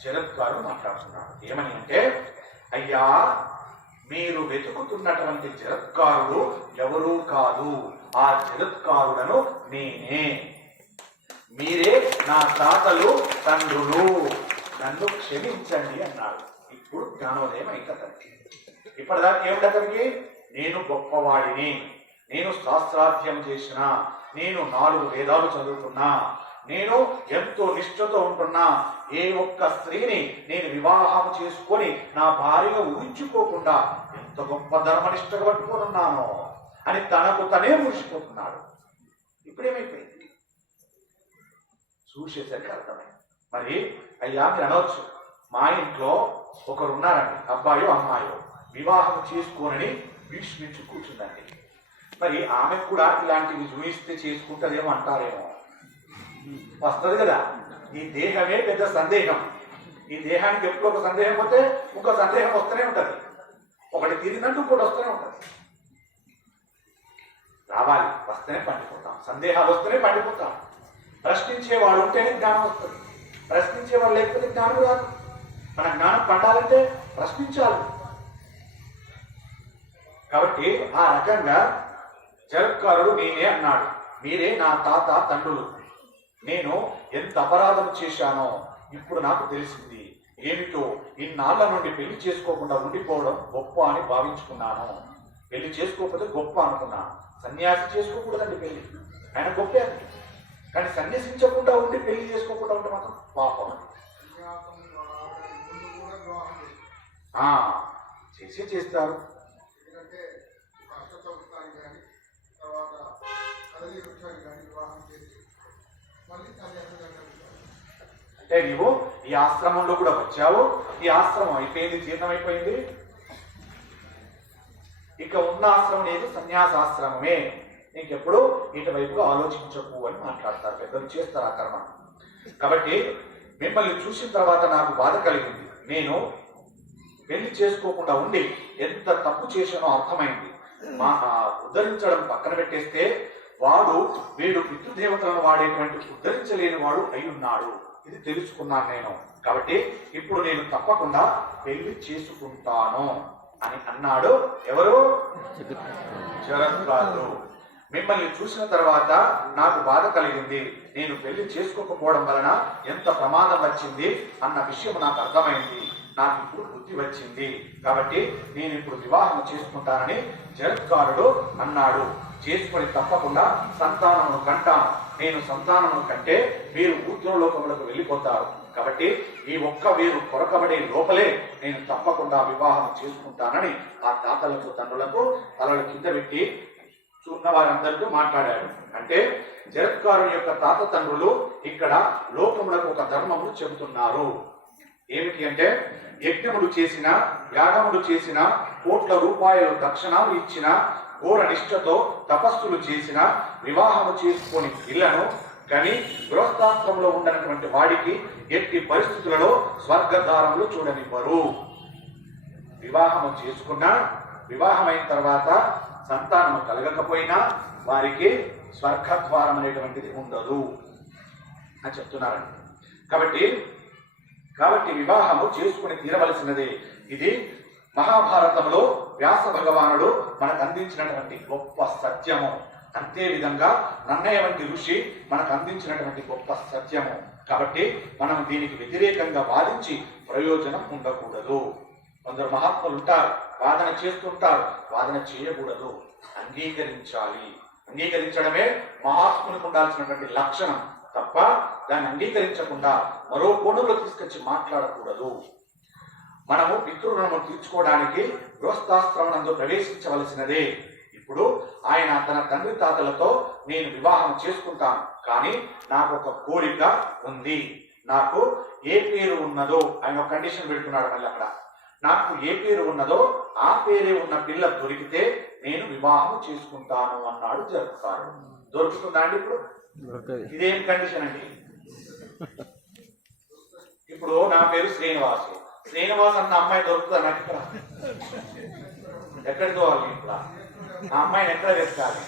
జరత్కారుడు మాట్లాడుతున్నాడు. ఏమని అంటే, అయ్యా మీరు వెతుకుతున్నటువంటి జగత్కారుడు ఎవరూ కాదు, ఆ జగత్కారుడను నేనే. మీరే నా తాతలు తండ్రులు, నన్ను క్షమించండి అన్నాడు. ఇప్పుడు జ్ఞానోదయం అయితది. ఇప్పటిదాకా ఏమిటతనికి? నేను గొప్పవాడిని, నేను శాస్త్రాధ్యం చేసిన, నేను 4 వేదాలు చదువుతున్నా, నేను ఎంతో నిష్ఠతో ఉంటున్నా, ఏ ఒక్క స్త్రీని నేను వివాహం చేసుకొని నా భార్యగా ఊహించుకోకుండా ఎంత గొప్ప ధర్మనిష్టగా పట్టుకోనున్నానో అని తనకు తనే మురిసిపోతున్నాడు. ఇప్పుడేమైపోయింది? చూసేసరికి అర్థమైంది. మరి అయ్యా మీరు అనవచ్చు, మా ఇంట్లో ఒకరున్నారండి, అబ్బాయో అమ్మాయో, వివాహం చేసుకోనని భీష్మించి కూర్చుందండి. మరి ఆమె కూడా ఇలాంటివి చూయిస్తే చేసుకుంటుందేమో అంటారేమో. వస్తుంది కదా. ఈ దేహమే పెద్ద సందేహం. ఈ దేహానికి ఎప్పుడు ఒక సందేహం పోతే ఇంకో సందేహం వస్తూనే ఉంటుంది. ఒకటి తీరినట్టు ఇంకోటి వస్తూనే ఉంటుంది. రావాలి, వస్తేనే పండిపోతాం. సందేహాలు వస్తేనే పండిపోతాం. ప్రశ్నించేవాడు ఉంటేనే జ్ఞానం వస్తుంది. ప్రశ్నించేవాడు లేకపోతే జ్ఞానం రాదు. మన జ్ఞానం పండాలంటే ప్రశ్నించాలి. కాబట్టి ఆ రకంగా జగత్కారుడు నేనే అన్నాడు. మీరే నా తాత తండ్రులు. నేను ఎంత అపరాధం చేశానో ఇప్పుడు నాకు తెలిసింది. ఏమిటో ఇన్నాళ్ల నుండి పెళ్లి చేసుకోకుండా ఉండిపోవడం గొప్ప అని భావించుకున్నాను. పెళ్లి చేసుకోకపోతే గొప్ప అనుకున్నాను. సన్యాసి చేసుకోకూడదండి పెళ్లి, ఆయన గొప్పే. కానీ సన్యాసించకుండా ఉండి పెళ్లి చేసుకోకుండా ఉంటే మాత్రం పాపం. చేస్తారు. అంటే నీవు ఈ ఆశ్రమంలో కూడా వచ్చావు, ఈ ఆశ్రమం అయిపోయింది, జీర్ణమైపోయింది. ఇక ఉన్న ఆశ్రమం ఏది? సన్యాసాశ్రమమే. నీకెప్పుడు ఇటువైపుగా ఆలోచించకు అని మాట్లాడతారు పెద్దలు, చేస్తారు ఆ కర్మ. కాబట్టి మిమ్మల్ని చూసిన తర్వాత నాకు బాధ కలిగింది. నేను పెళ్లి చేసుకోకుండా ఉండి ఎంత తప్పు చేశానో అర్థమైంది. ఉద్ధరించడం పక్కన పెట్టేస్తే వీడు పితృదేవతలను వాడేటువంటి ఉద్ధరించలేని వాడు అయి ఉన్నాడు. ఇది తెలుసుకున్నాను నేను. కాబట్టి ఇప్పుడు నేను తప్పకుండా పెళ్లి చేసుకుంటాను అని అన్నాడు. ఎవరు? జగత్కారుడు. మిమ్మల్ని చూసిన తర్వాత నాకు బాధ కలిగింది. నేను పెళ్లి చేసుకోకపోవడం వలన ఎంత ప్రమాదం వచ్చింది అన్న విషయం నాకు అర్థమైంది. నాకు ఇప్పుడు బుద్ధి వచ్చింది. కాబట్టి నేను ఇప్పుడు వివాహం చేసుకుంటానని జగత్కారుడు అన్నాడు. చేసుకొని తప్పకుండా సంతానమును కంటాను. నేను సంతానమును కంటే వీరు ఊర్ధ్వలోకములకు వెళ్ళిపోతారు. కాబట్టి ఈ ఒక్క వీరు కొరకబడే లోపలే నేను తప్పకుండా వివాహం చేసుకుంటానని ఆ తాతలకు తండ్రులకు తలలు కింద పెట్టి చూన్న వారందరితో మాట్లాడాడు. అంటే జగత్కారుని యొక్క తాత తండ్రులు ఇక్కడ లోకములకు ఒక ధర్మమును చెబుతున్నారు. ఏమిటి అంటే, యజ్ఞములు చేసిన, యాగములు చేసిన, కోట్ల రూపాయలు దక్షిణాలు ఇచ్చిన, ఘోర నిష్ఠతో తపస్సులు చేసిన, వివాహము చేసుకొని పిల్లను కానీ గృహస్థాశ్రమంలో ఉండనటువంటి వాడికి ఎట్టి పరిస్థితులలో స్వర్గద్వారములు చూడనివ్వరు. వివాహము చేసుకున్నా, వివాహమైన తర్వాత సంతానము కలగకపోయినా వారికి స్వర్గద్వారం అనేటువంటిది ఉండదు అని చెప్తున్నారండి. కాబట్టి వివాహము చేసుకుని తీరవలసినదే. ఇది మహాభారతంలో వ్యాస భగవానుడు మనకు అందించినటువంటి గొప్ప సత్యము. అంతే విధంగా నన్నయ్య వంటి ఋషి మనకు అందించినటువంటి గొప్ప సత్యము. కాబట్టి మనం దీనికి వ్యతిరేకంగా వాదించి ప్రయోజనం ఉండకూడదు. కొందరు మహాత్ములు ఉంటారు, వాదన చేస్తుంటారు. వాదన చేయకూడదు, అంగీకరించాలి. అంగీకరించడమే మహాత్మునికి ఉండాల్సినటువంటి లక్షణం తప్ప దాన్ని అంగీకరించకుండా మరో కోణంలో తీసుకొచ్చి మాట్లాడకూడదు. మనము పితృరుణము తీర్చుకోవడానికి గృహస్థాశ్రమనందు ప్రవేశించవలసినదే. ఇప్పుడు ఆయన తన తండ్రి తాతలతో నేను వివాహం చేసుకుంటాను, కానీ నాకు ఒక కోరిక ఉంది. నాకు ఏ పేరు ఉన్నదో ఆయన ఒక కండిషన్ పెడుతున్నాడు. మళ్ళీ అక్కడ నాకు ఏ పేరు ఉన్నదో ఆ పేరే ఉన్న పిల్ల దొరికితే నేను వివాహం చేసుకుంటాను అన్నాడు జగత్కారుడు. దొరుకుతుందా అండి? ఇప్పుడు ఇదేం కండిషన్ అండి? ఇప్పుడు నా పేరు శ్రీనివాసు. శ్రీనివాస్ అన్న అమ్మాయి దొరుకుతుందా నాకు? ఇక్కడ ఎక్కడికి పోవాలి? ఇప్పుడు ఆ అమ్మాయిని ఎక్కడ వెతకాలి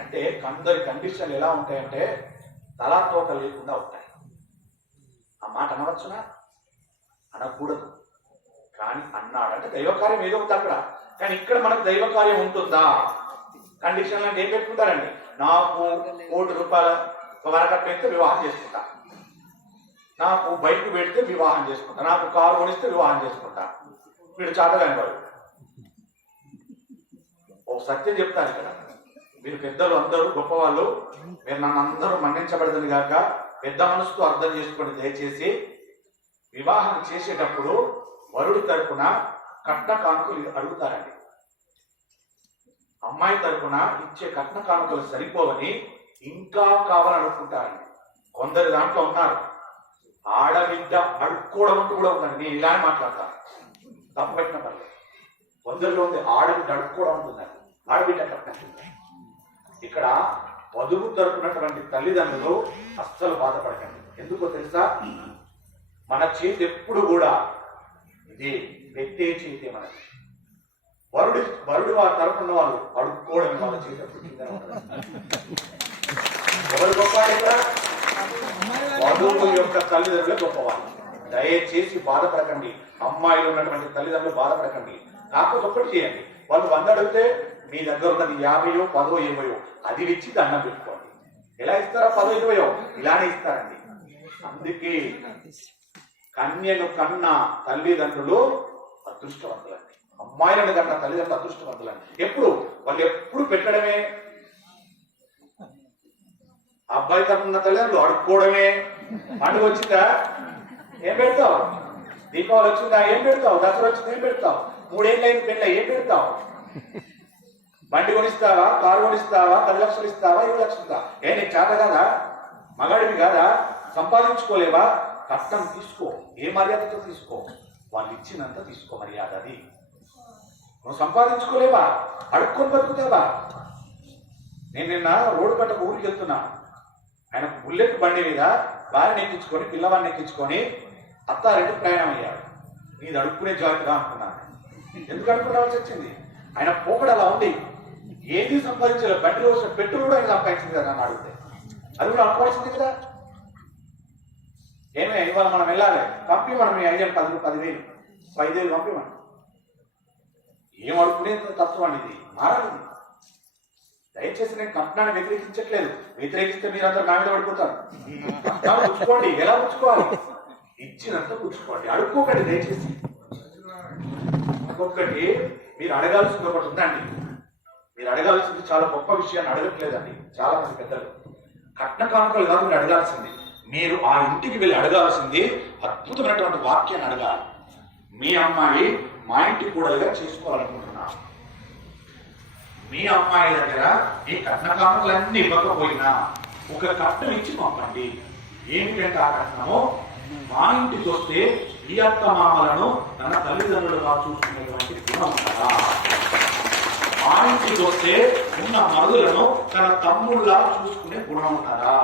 అంటే కొందరి కండిషన్లు ఎలా ఉంటాయంటే తలాతోక లేకుండా ఉంటాయి. ఆ మాట అనవచ్చునా? అనకూడదు. కానీ అన్నాడంటే దైవకార్యం ఏదో ఉంది అక్కడ. కానీ ఇక్కడ మనకు దైవకార్యం ఉంటుందా? కండిషన్లు అంటే ఏం పెట్టుకుంటారండి? నాకు ₹1,00,00,000 వరకట్టు పెడితే వివాహం చేసుకుంటా, నాకు బైక్ పెడితే వివాహం చేసుకుంటా, నాకు కారు కొనిస్తే వివాహం చేసుకుంటా. వీడు చాటగాని వాడు. ఒక సత్యం చెప్తాను ఇక్కడ, మీరు పెద్దలు అందరూ గొప్పవాళ్ళు, మీరు నన్ను అందరూ మన్నించబడదని గాక పెద్ద మనసుతో అర్థం చేసుకోండి దయచేసి. వివాహం చేసేటప్పుడు వరుడి తరపున కట్న కానుకలు అడుగుతారండి. అమ్మాయి తరపున ఇచ్చే కట్న కానుకలు సరిపోవని ఇంకా కావాలని అనుకుంటారండి. కొందరు దాంట్లో ఉన్నారు, ఆడబిడ్డ అడుక్కోవడం అంటూ కూడా ఉందండి. నేను ఇలానే మాట్లాడతాను, తప్పు పెట్టిన పర్లేదు. కొందరిలో ఉంది ఆడబిడ్డ అడుక్కోవడం ఉంటుందండి, ఆడబిడ్డ కట్నం. ఇక్కడ వధువు తరపునటువంటి తల్లిదండ్రులు అస్సలు బాధపడకండి. ఎందుకో తెలుసా? మన చేతి ఎప్పుడు కూడా ఇది పెట్టే చేతి మనది. వరుడు వారి తరపున వాళ్ళు అడుక్కోవడం వాళ్ళ చేతి ఎప్పుడు కింద ఎవరు గొప్పవాళ్ళు? ఇక్కడ వధువు యొక్క తల్లిదండ్రులే గొప్పవాళ్ళు. దయచేసి బాధపడకండి, అమ్మాయిలు ఉన్నటువంటి తల్లిదండ్రులు బాధపడకండి. కాకపోతే ఒక్కటి చేయండి, వాళ్ళు 100 అడిగితే మీ దగ్గర ఉన్నది 50, 10, 20 అది ఇచ్చి దండం పెట్టుకోండి. ఎలా ఇస్తారా? 10, 20 ఇలానే ఇస్తారండి. అందుకే కన్యను కన్న తల్లిదండ్రులు అదృష్టవంతులండి, అమ్మాయిలను కన్న తల్లిదండ్రులు అదృష్టవంతులండి. వాళ్ళు ఎప్పుడు పెట్టడమే, అబ్బాయి తరపున తల్లిదండ్రులు అడుక్కోవడమే. పండుగ వచ్చిందా ఏం పెడతావు? దీపావళి వచ్చిందా ఏం పెడతావు? దసరా వచ్చిందా ఏం పెడతావు? 3 ఏళ్ళు అయిన పెళ్ళ ఏం పెడతావు? బండి కొనిస్తావా? కారు కొనిస్తావా? 10 లక్షలు ఇస్తావా? 20 లక్షలు ఇస్తావా? నీకు చేత కాదా? మగాడివి కాదా? సంపాదించుకోలేవా? కష్టం తీసుకో, ఏ మర్యాదతో తీసుకో, వాళ్ళు ఇచ్చినంత తీసుకో మర్యాద. అది నువ్వు సంపాదించుకోలేవా? అడుక్కొని బతుకుతావా? నేను నిన్న రోడ్డు పట్టకు ఊరికి వెళ్తున్నా, ఆయన బుల్లెట్ బండి మీద భార్యను ఎక్కించుకొని పిల్లవాడిని ఎక్కించుకొని అత్తారింటికి ప్రయాణం అయ్యాడు. నీది అడుక్కునే జాగ్రత్తగా అనుకున్నాను. ఎందుకు అనుకున్నాల్సి వచ్చింది? ఆయన పోకడ అలా ఉంది, ఏది సంపాదించలేదు. బండిలో వచ్చిన పెట్రోల్ కూడా ఆయన సంపాదించింది కదా నన్ను అడిగితే. అది కూడా అనుకోవాల్సింది కదా. ఏమే ఇవాళ మనం వెళ్ళాలి, పంపి మనం 5,000, 10,000, 5,000 పంపిమని. ఏం అడుక్కునే తత్వం అండి ఇది, మారాలి. దయచేసి నేను కట్నాన్ని వ్యతిరేకించట్లేదు, వ్యతిరేకిస్తే మీరందరూ నా మీద పడిపోతారు. కట్నాలు పుచ్చుకోండి, ఎలా పుచ్చుకోవాలి? ఇచ్చినంత పుచ్చుకోండి, అడుక్కోకండి దయచేసి. ఒక్కొక్కటి మీరు అడగాల్సింది ఒకటి ఉందండి. మీరు అడగాల్సింది చాలా గొప్ప విషయాన్ని అడగట్లేదండి చాలా మంది పెద్దలు. కట్న కానుకలు కాదు మీరు అడగాల్సింది, మీరు ఆ ఇంటికి వెళ్ళి అడగాల్సింది అద్భుతమైనటువంటి వాక్యాన్ని అడగాలి. మీ అమ్మాయి మా ఇంటి కూడలుగా చేసుకోవాలనుకుంటున్నా, మీ అమ్మాయి దగ్గర ఈ కట్న కానుకలన్నీ ఇవ్వకపోయినా ఒక కట్నం ఇచ్చి పంపండి. ఏమిటంటే ఆ కట్నము, మా ఇంటికి వస్తే ఈ అత్త మామలను తన తల్లిదండ్రులుగా చూసుకునేటువంటి గుణం ఉన్నదా? మా ఇంటికి వస్తే ఉన్న మరుదులను తన తమ్ముళ్ళలా చూసుకునే గుణం ఉన్నదా?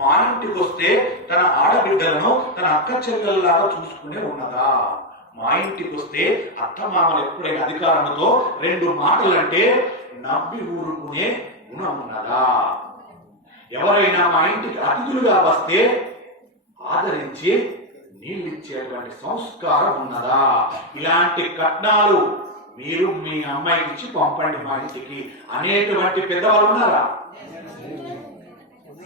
మా ఇంటికి వస్తే తన ఆడబిడ్డలను తన అక్క చెల్లెల్లాగా చూసుకునే ఉన్నదా? మా ఇంటికి వస్తే అత్త మామలు ఎప్పుడైనా అధికారంతో 2 మాటలంటే నవ్వి ఊరుకునే గుణం ఉన్నదా? ఎవరైనా మా ఇంటికి అతిథులుగా వస్తే ఆదరించి నీళ్ళిచ్చేటువంటి సంస్కారం ఉన్నదా? ఇలాంటి కట్నాలు మీరు మీ అమ్మాయికి ఇచ్చి పంపండి మా ఇంటికి అనేటువంటి పెద్దవాళ్ళు ఉన్నారా?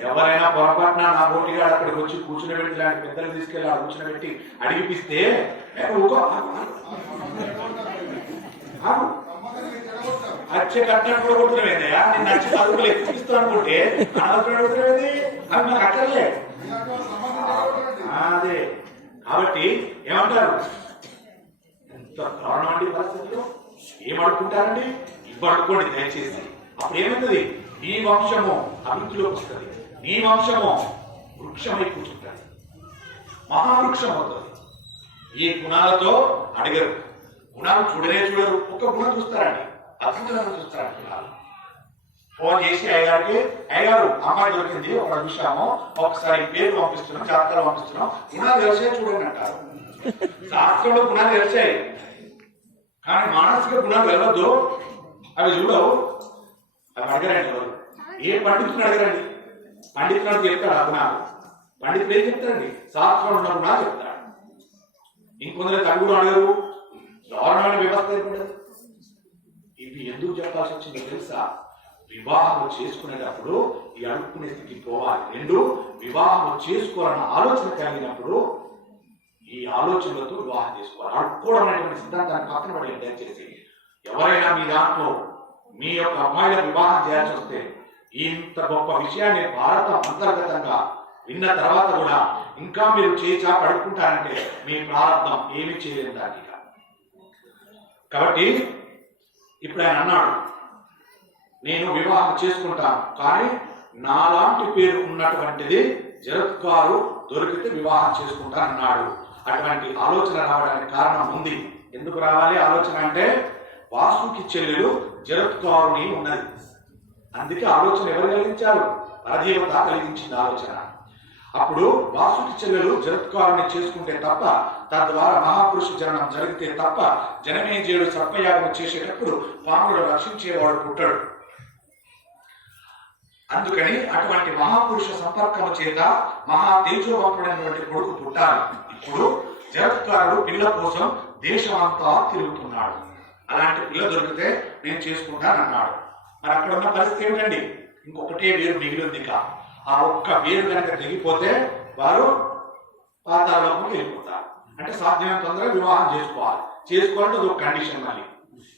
ఎవరైనా పొరపాటున నా పోటీగా అక్కడికి వచ్చి కూర్చుని లాంటి పెద్దలు తీసుకెళ్ళి కూర్చుని అడిగిపిస్తే వచ్చే కట్నం కూడా కొడుతున్నావేదయా, నేను నచ్చి చదువులు ఎక్కిపిస్తాను అనుకుంటే అడుగుతున్నది అది నాకు అక్కర్లే. అదే కాబట్టి ఏమంటారు, ఎంత దారుణం అండి పరిస్థితులు. ఏమడుకుంటారండి? ఇప్పుడు అడుకోండి దయచేసి. అప్పుడు ఏమవుతుంది? నీ వంశము అభివృద్ధిలోకి వస్తుంది, నీ వంశము వృక్షమై కూర్చుంటుంది, మహావృక్షం అవుతుంది. ఈ గుణాలతో అడిగరు, గుణాలు చూడరు, ఒక్క గుణం చూస్తారండి, అద్భుతంగా చూస్తారండి. గుణాలు ఫోన్ చేసి అయ్యగారు అమ్మాయి దొరికింది, ఒక చూసాము, ఒకసారి పేరు పంపిస్తున్నాం, జాతకాలు పంపిస్తున్నాం, గుణాలు తెలిసాయి చూడండి అంటారు. శాస్త్రంలో గుణాలు తెలిసాయి కానీ మానసిక గుణాలు వెళ్ళొద్దు, అవి చూడవు, అవి అడగరండి. ఎవరు ఏ పండితులు అడగరండి, పండితులు చెప్తాడు ఆ గుణాలు. పండితులు ఏం చెప్తారండి? శాస్త్రంలో ఉన్న గుణాలు చెప్తాడు. ఇంకొందరు తగ్గుడు అడగరు, దారుణమైన వ్యవస్థ ఏర్పడదు. ఇవి ఎందుకు చెప్పాల్సి వచ్చిందో తెలుసా? వివాహం చేసుకునేటప్పుడు ఈ అడుక్కునే స్థితి పోవాలి. రెండు, వివాహం చేసుకోవాలన్న ఆలోచన కలిగినప్పుడు ఈ ఆలోచనలతో వివాహం చేసుకోవాలి. అడుక్కోవడం అనేటువంటి సిద్ధాంతాన్ని పక్కన పడి దయచేసి ఎవరైనా మీ దాంట్లో మీ యొక్క అమ్మాయిల వివాహం చేయాల్సి వస్తే ఇంత గొప్ప విషయాన్ని భారతం అంతర్గతంగా విన్న తర్వాత కూడా ఇంకా మీరు చేచా పడుకుంటారంటే మీ ప్రారంభం ఏమి చేయలేదు దానికి. కాబట్టి ఇప్పుడు ఆయన అన్నాడు, నేను వివాహం చేసుకుంటాను, కానీ నాలాంటి పేరు ఉన్నటువంటిది జరత్కారు దొరికితే వివాహం చేసుకుంటానన్నాడు. అటువంటి ఆలోచన రావడానికి కారణం ఉంది. ఎందుకు రావాలి ఆలోచన అంటే, వాసుకి చెల్లెలు జరత్కారుని ఉన్నది. అందుకే ఆలోచన ఎవరు కలిగించారు? పరదేవత కలిగించింది ఆలోచన. అప్పుడు వాసుకి చెల్లెలు జరత్కారుని చేసుకుంటే తప్ప, తద్వారా మహాపురుష జననం జరిగితే తప్ప జనమేజయుడు సర్పయాగం చేసేటప్పుడు పాముడు రక్షించేవాడు పుట్టాడు. అందుకని అటువంటి మహాపురుష సంపర్కము చేత మహా తేజోవంతుడైనటువంటి కొడుకు పుట్టాలి. ఇప్పుడు జరత్కారుడు పిల్ల కోసం దేశమంతా తిరుగుతున్నాడు. అలాంటి పిల్ల దొరికితే నేను చేసుకుంటానన్నాడు. మరి అక్కడ ఉన్న పరిస్థితి ఏమిటండి? ఇంకొకటే వేరు మిగిలింది. ఆ ఒక్క వేరు కనుక తెగిపోతే వారు పాతాళలోకి వెళ్ళిపోతారు. అంటే సాధ్యమైన తొందరగా వివాహం చేసుకోవాలి. చేసుకోవాలంటే అది ఒక కండిషన్. మళ్ళీ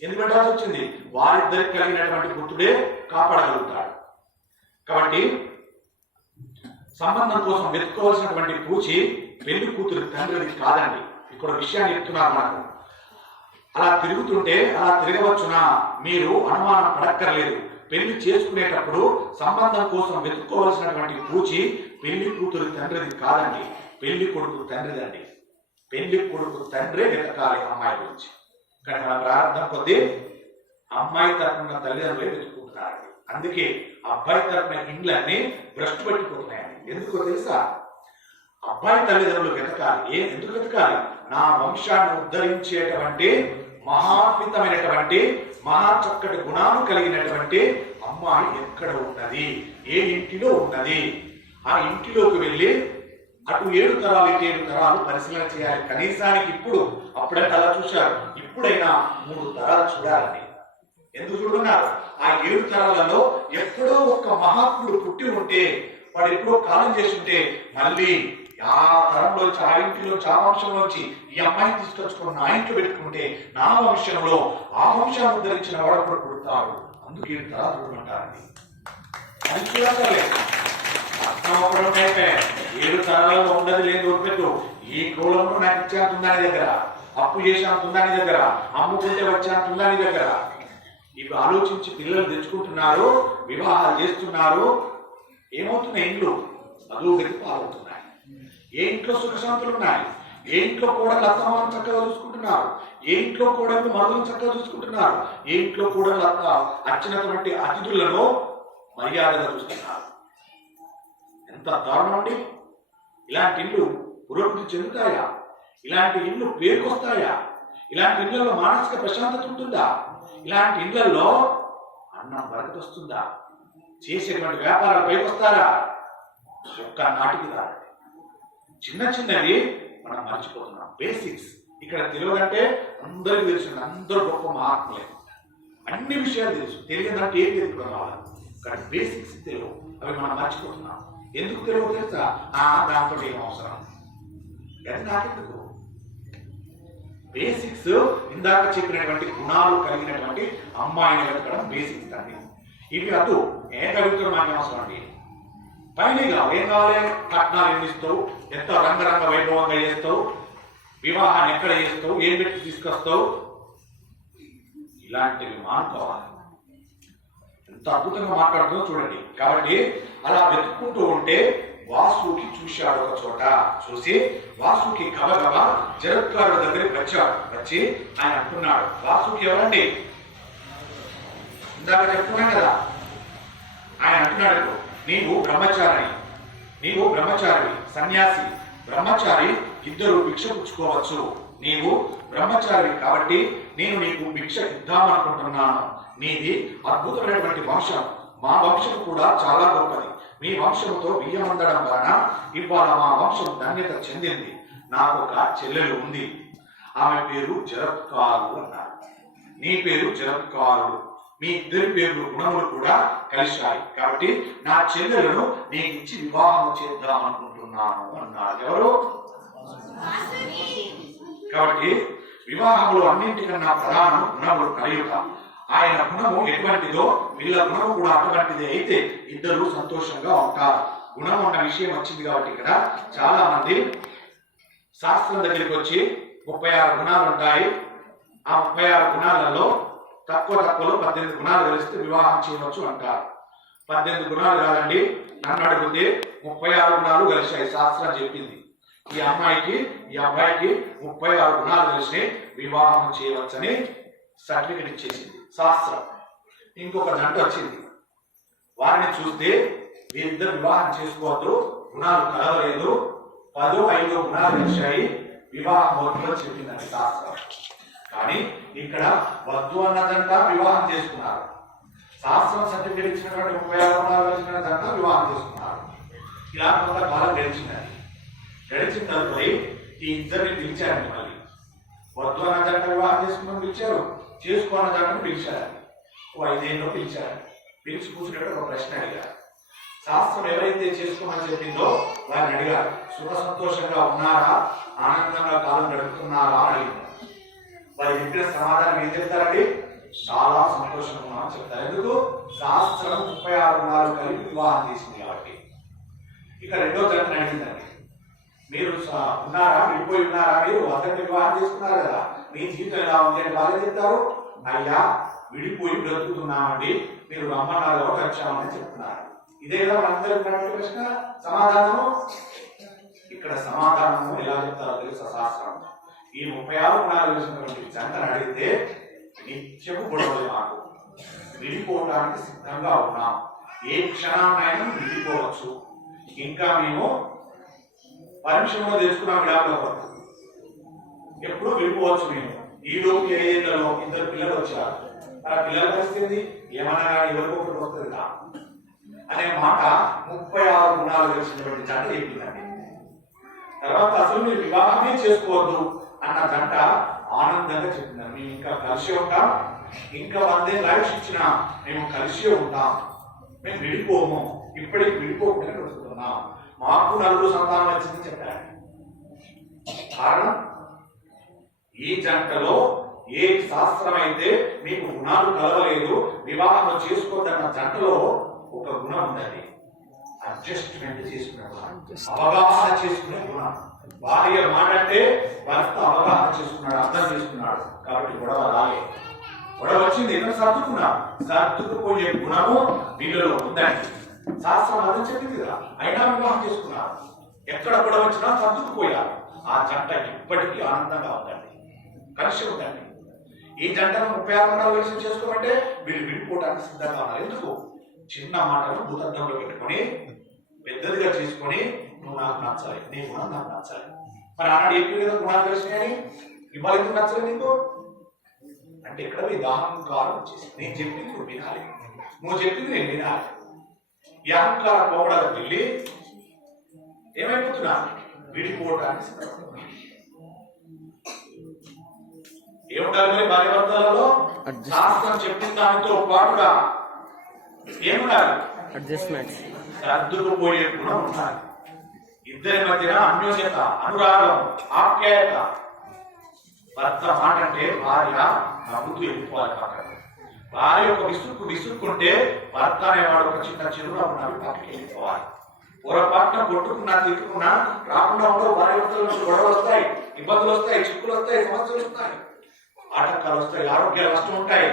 ఎందుకు పెట్టాల్సి వచ్చింది? వారిద్దరికి కలిగినటువంటి పుత్రుడే కాపాడగలుగుతాడు. కాబట్టి సంబంధం కోసం వెతుక్కోవాల్సినటువంటి పూచి పెళ్లి కూతురు తండ్రిది కాదండి. ఇక్కడ విషయాన్ని చెప్తున్నారు మనకు. అలా తిరుగుతుంటే అలా తిరగవచ్చునా? మీరు అనుమానం పడక్కర్లేదు. పెళ్లి చేసుకునేటప్పుడు సంబంధం కోసం వెతుక్కోవాల్సినటువంటి పూచి పెళ్లి కూతురు తండ్రిది కాదండి, పెళ్లి కొడుకు తండ్రిదండి. పెళ్లి కొడుకు తండ్రే వెతకాలి అమ్మాయి గురించి. కానీ మన ప్రారంభం కొద్దీ అమ్మాయి తరపున తల్లిదండ్రులే వెతుక్కుంటున్నారు. అందుకే అబ్బాయి తరపున ఇండ్లన్నీ భ్రష్టు పట్టిపోతున్నాయండి. ఎందుకో తెలుసా? అబ్బాయి తల్లిదండ్రులు వెతకాలి. ఎందుకు వెతకాలి? నా వంశాన్ని ఉద్ధరించేటువంటి మహాత్మితమైనటువంటి మహా చక్కటి గుణాలు కలిగినటువంటి అమ్మాయి ఎక్కడ ఉన్నది, ఏ ఇంటిలో ఉన్నది, ఆ ఇంటిలోకి వెళ్ళి అటు 7 తరాలు ఇటు 7 తరాలు పరిశీలన చేయాలి. కనీసానికి ఇప్పుడు, అప్పుడంటే అలా చూశారు, ఇప్పుడైనా 3 తరాలు చూడాలని. ఎందుకు చూడున్నారు? ఆ 7 తరాలలో ఎక్కడో ఒక మహాత్ముడు పుట్టి ఉంటే, వాడు ఎప్పుడో కాలం చేసి ఉంటే, మళ్ళీ ఆ తరంలోంచి, ఆ ఇంటిలోంచి, ఆ వంశంలోంచి ఈ అమ్మాయిని తీసుకొచ్చుకుని నా ఇంట్లో పెట్టుకుంటే నా వంశంలో ఆ వంశాన్ని ఉద్ధరించిన వాడు కూడా పుడతాడు. అందుకు 7 తరాలు చూడమంటారండి. అది చూడలేదు. అర్థమవుతుంటే 7 తరాలలో ఉండదు లేదు వదిలేదు. ఈ కులంలో నాకు ఇచ్చేంత ఉందా నీ దగ్గర, అప్పు చేసేంత ఉందా నీ దగ్గర, అమ్ముకుంటే వచ్చేంత ఉందా నీ దగ్గర? ఇవి ఆలోచించి పిల్లలు తెచ్చుకుంటున్నారు, వివాహాలు చేస్తున్నారు. ఏమవుతున్నాయి? ఇంట్లో అధోగతి పాలవుతున్నాయి. ఏ ఇంట్లో సుఖశాంతులు ఉన్నాయి? ఏ ఇంట్లో కోడలు అత్తమాలను చక్కగా చూసుకుంటున్నారు? ఏ ఇంట్లో కోడలు మరులను చక్కగా చూసుకుంటున్నారు? ఏ ఇంట్లో కోడలు వచ్చినటువంటి అతిథులను మర్యాదగా చూస్తున్నారు? ఎంత దారుణం అండి! ఇలాంటి ఇల్లు పురోగతి చెందుతాయా? ఇలాంటి ఇల్లు పేరుకొస్తాయా? ఇలాంటి ఇళ్లలో మానసిక ప్రశాంతత ఉంటుందా? ఇలాంటి ఇళ్లలో అన్నం బరకత వస్తుందా? చేసేటువంటి వ్యాపారాలు పైకి వస్తారా? ఒక్క నాటికి రాదు. చిన్న చిన్నవి మనం మర్చిపోతున్నాం. బేసిక్స్ ఇక్కడ తెలియదంటే అందరికీ తెలుసు, అందరూ గొప్ప మహాత్ములే, అన్ని విషయాలు తెలుసు. తెలియదంటే ఏం తెలుసుకోవాలి, కానీ బేసిక్స్ తెలియవు. అవి మనం మర్చిపోతున్నాం. ఎందుకు తెలియదు తెలుసా? దాంతో ఏం అవసరం, అది నాకెందుకు? బేసిక్స్ ఇందాక చెప్పినటువంటి గుణాలు కలిగినటువంటి అమ్మాయిని వెతకడం బేసిక్స్ అండి. ఇవి అటు ఏం కలుగుతారు మాకు అవసరం అండి. పైన ఏం కావాలి? కట్నాలు ఎన్ని ఇస్తావు, ఎంత రంగరంగ వైభవంగా చేస్తావు, వివాహాన్ని ఎక్కడ చేస్తావు, ఏం పెట్టి తీసుకొస్తావు, ఇలాంటివి మానుకోవాలి. ఎంత అద్భుతంగా మాట్లాడుతుందో చూడండి. కాబట్టి అలా వెతుక్కుంటూ ఉంటే వాసుకి చూశాడు ఒక చోట. చూసి వాసుకి గబగబ జరత్కారుడి దగ్గరికి వచ్చాడు. వచ్చి ఆయన అంటున్నాడు, వాసుకి ఎవరండి? ఇందాక చెప్పుకున్నాం కదా. ఆయన అంటున్నాడు, నీవు బ్రహ్మచారి, నీవు బ్రహ్మచారి, సన్యాసి, బ్రహ్మచారి ఇద్దరు భిక్ష పుచ్చుకోవచ్చు. నీవు బ్రహ్మచారి కాబట్టి నేను నీకు భిక్ష ఇద్దామనుకుంటున్నాను. నీది అద్భుతమైనటువంటి వంశం, మా వంశం కూడా చాలా గొప్పది. మీ వంశంతో బియ్యం అందడం వలన ఇవాళ మా వంశం ధన్యత చెందింది. నాకు ఒక చెల్లెలు ఉంది. ఆమె పేరు జరత్కారు అన్నారు. నీ పేరు జరత్కారుడు, మీ ఇద్దరి పేర్లు గుణములు కూడా కలిశాయి కాబట్టి నా చెల్లెలను నీకు ఇచ్చి వివాహం చేద్దాం అనుకుంటున్నాను అన్నారు. ఎవరు? కాబట్టి వివాహములు అన్నింటికన్నా ప్రధానం గుణములు కలియుట. ఆయన గుణము ఎటువంటిదో వీళ్ళ గుణము కూడా అటువంటిదే అయితే ఇద్దరు సంతోషంగా ఉంటారు. గుణం అన్న విషయం వచ్చింది కాబట్టి ఇక్కడ చాలా మంది శాస్త్రం దగ్గరికి వచ్చి 36 గుణాలు ఉంటాయి, ఆ 36 గుణాలలో తక్కువలో 18 గుణాలు కలిస్తే వివాహం చేయవచ్చు అంటారు. 18 గుణాలు కాదండి, నన్ను అడిగితే 36 గుణాలు కలిసాయి. శాస్త్రం చెప్పింది ఈ అమ్మాయికి ఈ అబ్బాయికి 36 గుణాలు కలిసి వివాహం చేయవచ్చని సర్టిఫికెట్ ఇచ్చేసింది శాస్త్రం. ఇంకొక జంట వచ్చింది, వారిని చూస్తే వీరిద్దరు వివాహం చేసుకోవద్దు, గుణాలు కలవలేదు, 10-5 గుణాలు కలిశాయి, వివాహం అవుతుందో చెప్పిందండి శాస్త్రం. కానీ ఇక్కడ వద్దు అన్న జంట వివాహం చేసుకున్నారు. శాస్త్రం సర్టిఫికేట్ ఇచ్చినటువంటి 36 గుణాలు కలిసిన జంట వివాహం చేసుకున్నారు. ఇలా కొంతకాలం గడిచిందండి. గడిచిన తర్వాత ఈ ఇద్దరిని పిలిచారండి. మళ్ళీ వద్దు అన్న జంట వివాహం చేసుకుని పిలిచారు, చేసుకోన్న జంటను పిలిచారు. 5 ఏళ్ళు పిలిచారు. పిలిచి కూర్చున్నట్టు ఒక ప్రశ్న అడిగారు. శాస్త్రం ఎవరైతే చేసుకోమని చెప్పిందో వారిని అడిగారు, సుఖ సంతోషంగా ఉన్నారా, ఆనందంగా కాలం గడుపుతున్నారా అని అడిగారు. వారి చెప్పిన సమాధానం ఏం చెప్తారండి? చాలా సంతోషంగా ఉన్నామని చెప్తారు. ఎందుకు? శాస్త్రం 36 గుణాలు కలిపి వివాహం చేసింది కాబట్టి. ఇక రెండో జంటను అడిగిందండి, మీరు ఉన్నారా, విడిపోయి ఉన్నారా, మీరు అందరినీ వివాహం చేసుకున్నారు కదా, మీ జీవితం ఎలా ఉంది అని వాళ్ళు చెప్తారు. అయ్యా విడిపోయి బ్రతుకుతున్నామండి, మీరు రమ్మన్నారు వచ్చామని చెప్తున్నారు. ఇదే కదా మనందరూ ప్రశ్న. సమాధానము ఇక్కడ సమాధానము ఎలా చెప్తారో తెలుసా శాస్త్రం? ఈ 36 గుణాలు కలిసినటువంటి జంటను అడిగితే నిత్యము గొడవలు, మాకు విడిపోవడానికి సిద్ధంగా ఉన్నాం, ఏ క్షణాన్నైనా విడిపోవచ్చు, ఇంకా మేము పరీక్షలో తెలుసుకున్నాం, విడాకుల వరకు ఎప్పుడు విడిపోవచ్చు. మేము ఈ లోపు 5 ఏళ్లలో 2 పిల్లలు వచ్చారు, ఆ పిల్లల పరిస్థితి ఏమన్నా ఎవరికి ఒకటి వస్తుంది అనే మాట 36 గుణాలు కలిసినటువంటి జంట చెప్పిందండి. తర్వాత అసలు మీరు వివాహమే చేసుకోవద్దు అన్న జంట ఆనందంగా చెప్తున్నారు, మేము ఇంకా కలిసి ఉంటాం, ఇంకా 100 ఏళ్ళ ఆయుష్ ఇచ్చినా మేము కలిసి ఉంటాం, మేము విడిపోము, ఇప్పటికి విడిపోకుండా బ్రతుకుతున్నాం, మాకు 4 సంతానం వచ్చిందని చెప్పారు. కారణం ఈ జంటలో ఏ శాస్త్రం అయితే మీకు గుణాలు కలవలేదు, వివాహం చేసుకోవద్దన్న జంటలో ఒక గుణం ఉందండి, అడ్జస్ట్మెంట్ చేసుకునే గుణం, అవగాహన చేసుకునే గుణం. భార్య మాటంటే భర్త అవగాహన చేసుకున్నాడు, అర్థం చేసుకున్నాడు, కాబట్టి గొడవ రాలే. గొడవ వచ్చింది ఎందుకు సర్దుకున్నాడు, సర్దుకుపోయే గుణము వీళ్ళలో ఉందండి. శాస్త్రం అర్థం చెప్పింది కదా, అయినా వివాహం చేసుకున్నారు. ఎక్కడ గొడవ వచ్చినా సర్దుకుపోయారు. ఆ జంట ఇప్పటికీ ఆనందంగా ఉందండి, కలిసి ఉందండి. ఈ జంటను 36 గుణాలు కలిసి చేసుకోమంటే వీళ్ళు విడిపోవడానికి సిద్ధంగా ఉన్నారు. ఎందుకు? చిన్న మాటను భూతద్దంలో పెట్టుకొని పెద్దదిగా చేసుకొని నువ్వు నాకు నచ్చాలి, నీ గుణం నాకు నచ్చాలి. మరి ఆనాడు ఎక్కువ కదా గుణాలు కలిసినాయని ఇవాళ ఎందుకు నచ్చలేదు నీకు అంటే ఇక్కడ మీ అహంకారం వచ్చేసి నేను చెప్పింది నువ్వు వినాలి, నువ్వు చెప్పింది నేను వినాలి. ఈ అహంకార పోవడానికి వెళ్ళి ఏమైపోతున్నా విడిపోవడానికి సిద్ధపడుతున్నా. ఏముండాలి భార్యాభర్తలలో? శాస్త్రం చెప్పిన దానితో పాటుగా ఏముండాలి? అడ్జస్ట్మెంట్, సర్దుకుపోయే గుణం ఉండాలి. ఇద్దరి మధ్యన అన్యోన్యత, అనురాగం, ఆప్యాయత. భర్త మాట అంటే భార్య నవ్వుతూ వెళ్ళిపోవాలి పక్కన. భార్య ఒక విసుక్కుంటే భర్త అనేవాడు ఒక చిన్న చిరునవ్వు నవ్వి పక్కకి వెళ్ళిపోవాలి. పొరపాటున కొట్టుకున్నా తిట్టుకున్నా రాకుండా ఉండవు. భార్య గొడవలు వస్తాయి, ఇబ్బందులు వస్తాయి, చిక్కులు వస్తాయి, సమస్యలు వస్తాయి, ఆటంకాలు వస్తాయి, ఆరోగ్యాలు నష్టం ఉంటాయి.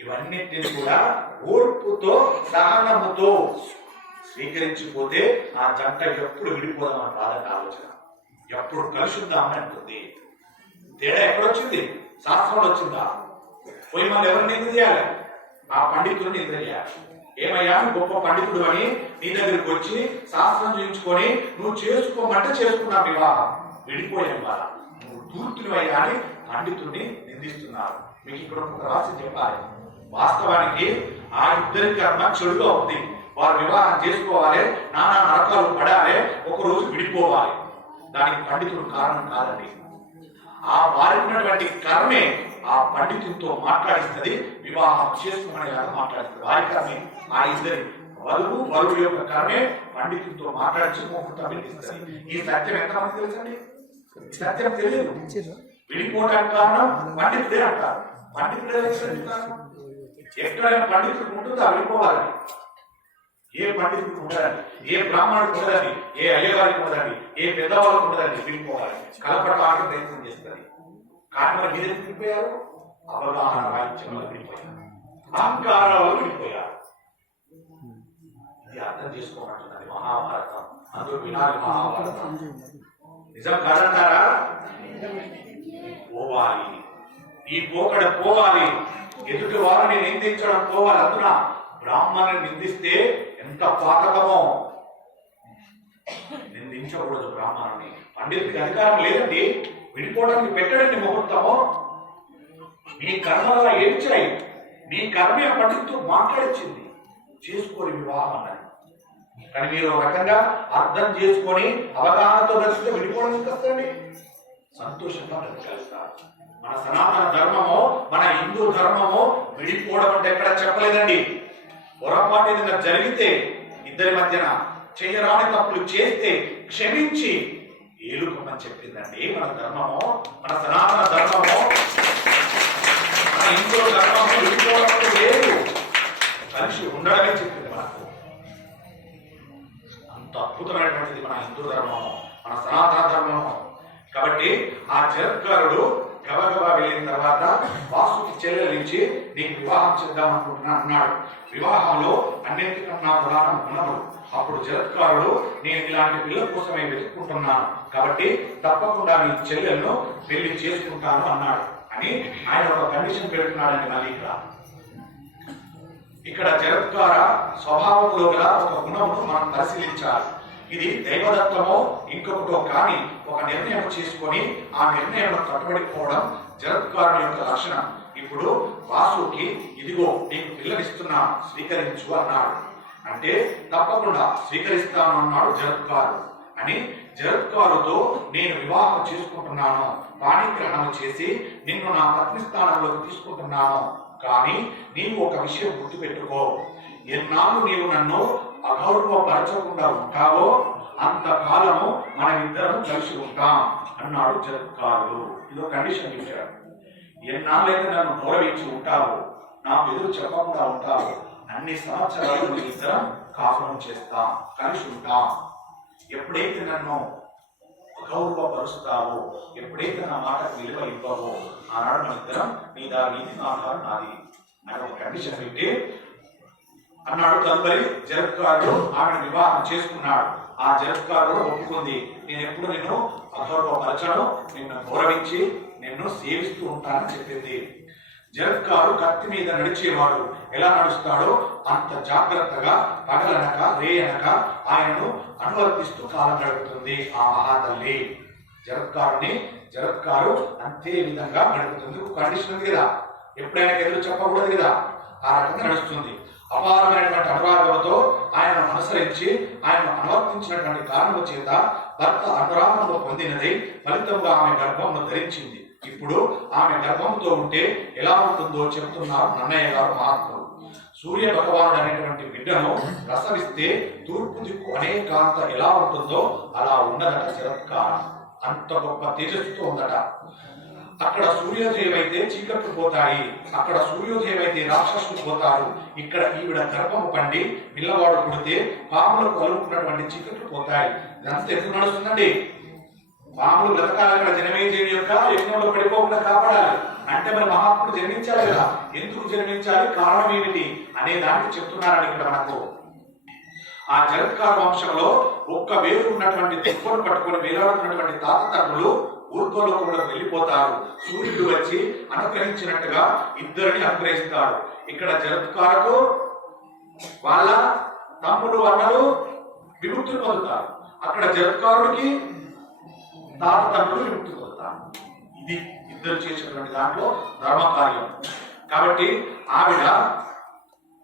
ఇవన్నిటిని కూడా ఓర్పుతో సహనముతో స్వీకరించిపోతే ఆ జంట ఎప్పుడు విడిపోదామని రాదని ఆలోచన, ఎప్పుడు కలిసి ఉందామని అంటుంది. తేడా ఎక్కడొచ్చింది? శాస్త్రంలో వచ్చిందా? పోయి మనం ఎవరిని నింద చేయాలి? ఆ పండితుడిని నింద చేయాలి. ఏమయ్యా గొప్ప పండితుడు అని నీ దగ్గరికి వచ్చి శాస్త్రం చూయించుకొని నువ్వు చేసుకోమంటే చేసుకున్నా వివాహం, విడిపోయాను వాళ్ళ నువ్వు దూర్తునివయ్యా అని పండితుడిని నిందిస్తున్నారు. మీకు ఇక్కడ ఒక రహస్యం చెప్పాలి. వాస్తవానికి ఆ ఇద్దరి కర్మ చెడుగా ఉంది. వారు వివాహం చేసుకోవాలి, నానా నరకాలు పడాలి, ఒకరోజు విడిపోవాలి. దానికి పండితుడు కారణం కాదండి. ఆ వారికి ఉన్నటువంటి కర్మే ఆ పండితుడితో మాట్లాడిస్తుంది, వివాహం చేసుకునేలాగా మాట్లాడుతుంది. వారి కర్మే, ఆ ఇద్దరి వరువు యొక్క కర్మే పండితుడితో మాట్లాడించి ముహూర్తం పెట్టిస్తుంది. ఈ సత్యం ఎంతమంది తెలుసండి? ఈ సత్యం తెలియదు. విడిపోవడానికి కారణం పండితుడే అంటారు. పండితుడే ఎక్కడైనా పండితుడు ఉంటుందో విడిపోవాలని. ఏ పండితుడికి ఉండదండి, ఏ బ్రాహ్మణుడికి ఉండదండి, ఏ అయ్యగారికి ఉండదండి, ఏ పెద్దవాళ్ళకి ఉండదండి. విడిపోవాలి, కలపడానికి ప్రయత్నం చేస్తుంది. కానీ మరి మీరు ఎందుకు విడిపోయారు? అవగాహన వాయిద్యం వల్ల విడిపోయారు, అహంకారాల వల్ల విడిపోయారు. ఇది అర్థం చేసుకోమంటున్నది మహాభారతం. అందులో వినాలి మహాభారతం. నిజం కాదంటారా? పోవాలి, ఈ పోకడ పోవాలి. ఎదుటి వారిని నిందించడం పోవాలి. అందున బ్రాహ్మణుని నిందిస్తే ఎంత పాతకమో. నిందించకూడదు బ్రాహ్మణుని. పండితుడికి అధికారం లేదండి, విడిపోవడానికి పెట్టడండి ముహూర్తము. నీ కర్మల ఏడ్చాయి, నీ కర్మే పండితుడు మాట్లాడించింది, చేసుకోని వివాహం అన్నది. కానీ మీరు ఒక రకంగా అర్థం చేసుకొని అవగాహనతో కలిస్తే విడిపోవడానికి వస్తుంది, సంతోషంగా బ్రతకలుస్తారు. మన సనాతన ధర్మము, మన హిందూ ధర్మము విడిపోవడం అంటే ఎక్కడ చెప్పలేదండి. పొరపాటు ఏదైనా జరిగితే ఇద్దరి మధ్యన చేయరాని తప్పులు చేస్తే క్షమించి ఏలుకోమని చెప్పిందండి మన ధర్మము, మన సనాతన ధర్మము. మన హిందూ ధర్మము విడిపోవడం లేదు, కలిసి ఉండడమే చెప్పింది మనకు. అంత అద్భుతమైనటువంటిది మన హిందూ ధర్మము, మన సనాతన ధర్మము. కాబట్టి ఆ జరత్కారుడు గబగబా వెళ్ళిన తర్వాత వాసుకి చెల్లెలించి నీకు వివాహం చేద్దాం అనుకుంటున్నా అన్నాడు. వివాహంలో అన్నింటికన్నా ప్రధానం గుణములు. అప్పుడు జరత్కారుడు నేను ఇలాంటి పిల్లల కోసమే వెతుక్కుంటున్నాను, కాబట్టి తప్పకుండా నీ చెల్లెలను పెళ్లి చేసుకుంటాను అన్నాడు. అని ఆయన ఒక కండిషన్ పెడుతున్నాడండి. మళ్ళీ ఇక్కడ జరత్కార స్వభావంలో గల ఒక గుణమును మనం పరిశీలించాలి. ఇది దైవదత్తమో ఇంకొకటో కానీ ఒక నిర్ణయం చేసుకొని ఆ నిర్ణయం కట్టుబడిపోవడం జరత్కారుని యొక్క లక్షణం. ఇప్పుడు వాసుకి ఇదిగో నీకు పిల్లనిస్తున్నా స్వీకరించు అన్నాడు. అంటే తప్పకుండా స్వీకరిస్తాను అన్నాడు జరత్కారు. అని జరత్కారుతో నేను వివాహం చేసుకుంటున్నాను, పాణిగ్రహణం చేసి నిన్ను నా పత్ని స్థానంలోకి తీసుకుంటున్నాను. కానీ నీవు ఒక విషయం గుర్తుపెట్టుకో, ఎన్నాళ్ళు నీవు నన్ను అగౌరవపరచకుండా ఉంటావో అంతకాలము మనమిద్దరం కలిసి ఉంటాం అన్నాడు జరత్కారుడు. ఇదో కండిషన్ ఇచ్చాడు. ఎన్నాళ్ళైతే నన్ను గౌరవించి ఉంటావో, నాకు ఎదురు చెప్పకుండా ఉంటావో, అన్ని సంవత్సరాలు ఇద్దరం కాపురం చేస్తాం, కలిసి ఉంటాం. ఎప్పుడైతే నన్ను అగౌరవపరుస్తావో, ఎప్పుడైతే నా మాటకు విలువ ఇవ్వవో, ఆనాడు మన ఇద్దరం నీ దారి నీది, నా దారి నాది అని ఒక కండిషన్ పెట్టి అన్నాడు. తదుపరి జరత్కారుడు ఆమెను వివాహం చేసుకున్నాడు. ఆ జరత్కారుడు ఒప్పుకుంది, నేను ఎప్పుడు నిన్ను అగౌరవపరచను, నిన్ను గౌరవించి నిన్ను సేవిస్తూ ఉంటానని చెప్పింది. జరత్కారు కత్తి మీద నడిచేవాడు. ఎలా నడుస్తాడో అంత జాగ్రత్తగా పగలనక రేయనక ఆయనను అనువర్తిస్తూ కాలం గడుపుతుంది ఆ మహాతల్లి. జరత్కారు అంతే విధంగా నడుపుతుంది. ఒక కండిషన్ ఉంది కదా, ఎప్పుడైనా ఎదురు చెప్పకూడదు కదా, ఆ రకంగా నడుస్తుంది. అపారమైనటువంటి అనురాగంతో ఆయనను అనుసరించి ఆయనను అనువర్తించినటువంటి కారణం చేత భర్త అనురాగంలో పొందినది ఫలితంగా ఆమె గర్భంను ధరించింది. ఇప్పుడు ఆమె గర్భంతో ఉంటే ఎలా ఉంటుందో చెబుతున్నారు నన్నయ్య గారు మహాత్ములు. సూర్య భగవానుడు అనేటువంటి బిడ్డను ప్రసవిస్తే తూర్పు దిక్కు అనేకాంత ఎలా ఉంటుందో అలా ఉన్నదట జరత్కారం. అంత గొప్ప తేజస్సుతో ఉందట. అక్కడ సూర్యోదయం అయితే చీకట్లు పోతాయి, అక్కడ సూర్యోదయం అయితే రాక్షసులు పోతారు. ఇక్కడ ఈవిడ గర్భము పండి పిల్లవాడు పుడితే పాములకు కలుపుకున్నటువంటి చీకట్లు పోతాయి. ఇదంతా ఎందుకు నడుస్తుందండి? పాములు బ్రతకాలి కదా, జనమేజయుని యొక్క యజ్ఞంలో పడిపోకుండా కాపాడాలి అంటే మరి మహాత్ముడు జన్మించాలి కదా. ఎందుకు జన్మించాలి, కారణం ఏమిటి అనే దానికి చెప్తున్నారని ఇక్కడ మనకు. ఆ జరత్కార వంశంలో ఒక్క వేరు ఉన్నటువంటి తెప్పను పట్టుకొని వేలాడుతున్నటువంటి తాత తండ్రులు ఊర్ధ్వలోకంలో వెళ్ళిపోతారు. సూర్యుడు వచ్చి అనుగ్రహించినట్టుగా ఇద్దరిని అనుగ్రహిస్తాడు. ఇక్కడ జరత్కారకు వాళ్ళ తమ్ముడు అన్నలు విముక్తులు పొందుతారు, అక్కడ జరత్కారుడికి తాత తండ్రులు విముక్తి పొందుతారు. ఇది ఇద్దరు చేసినటువంటి దాంట్లో ధర్మకార్యం. కాబట్టి ఆవిడ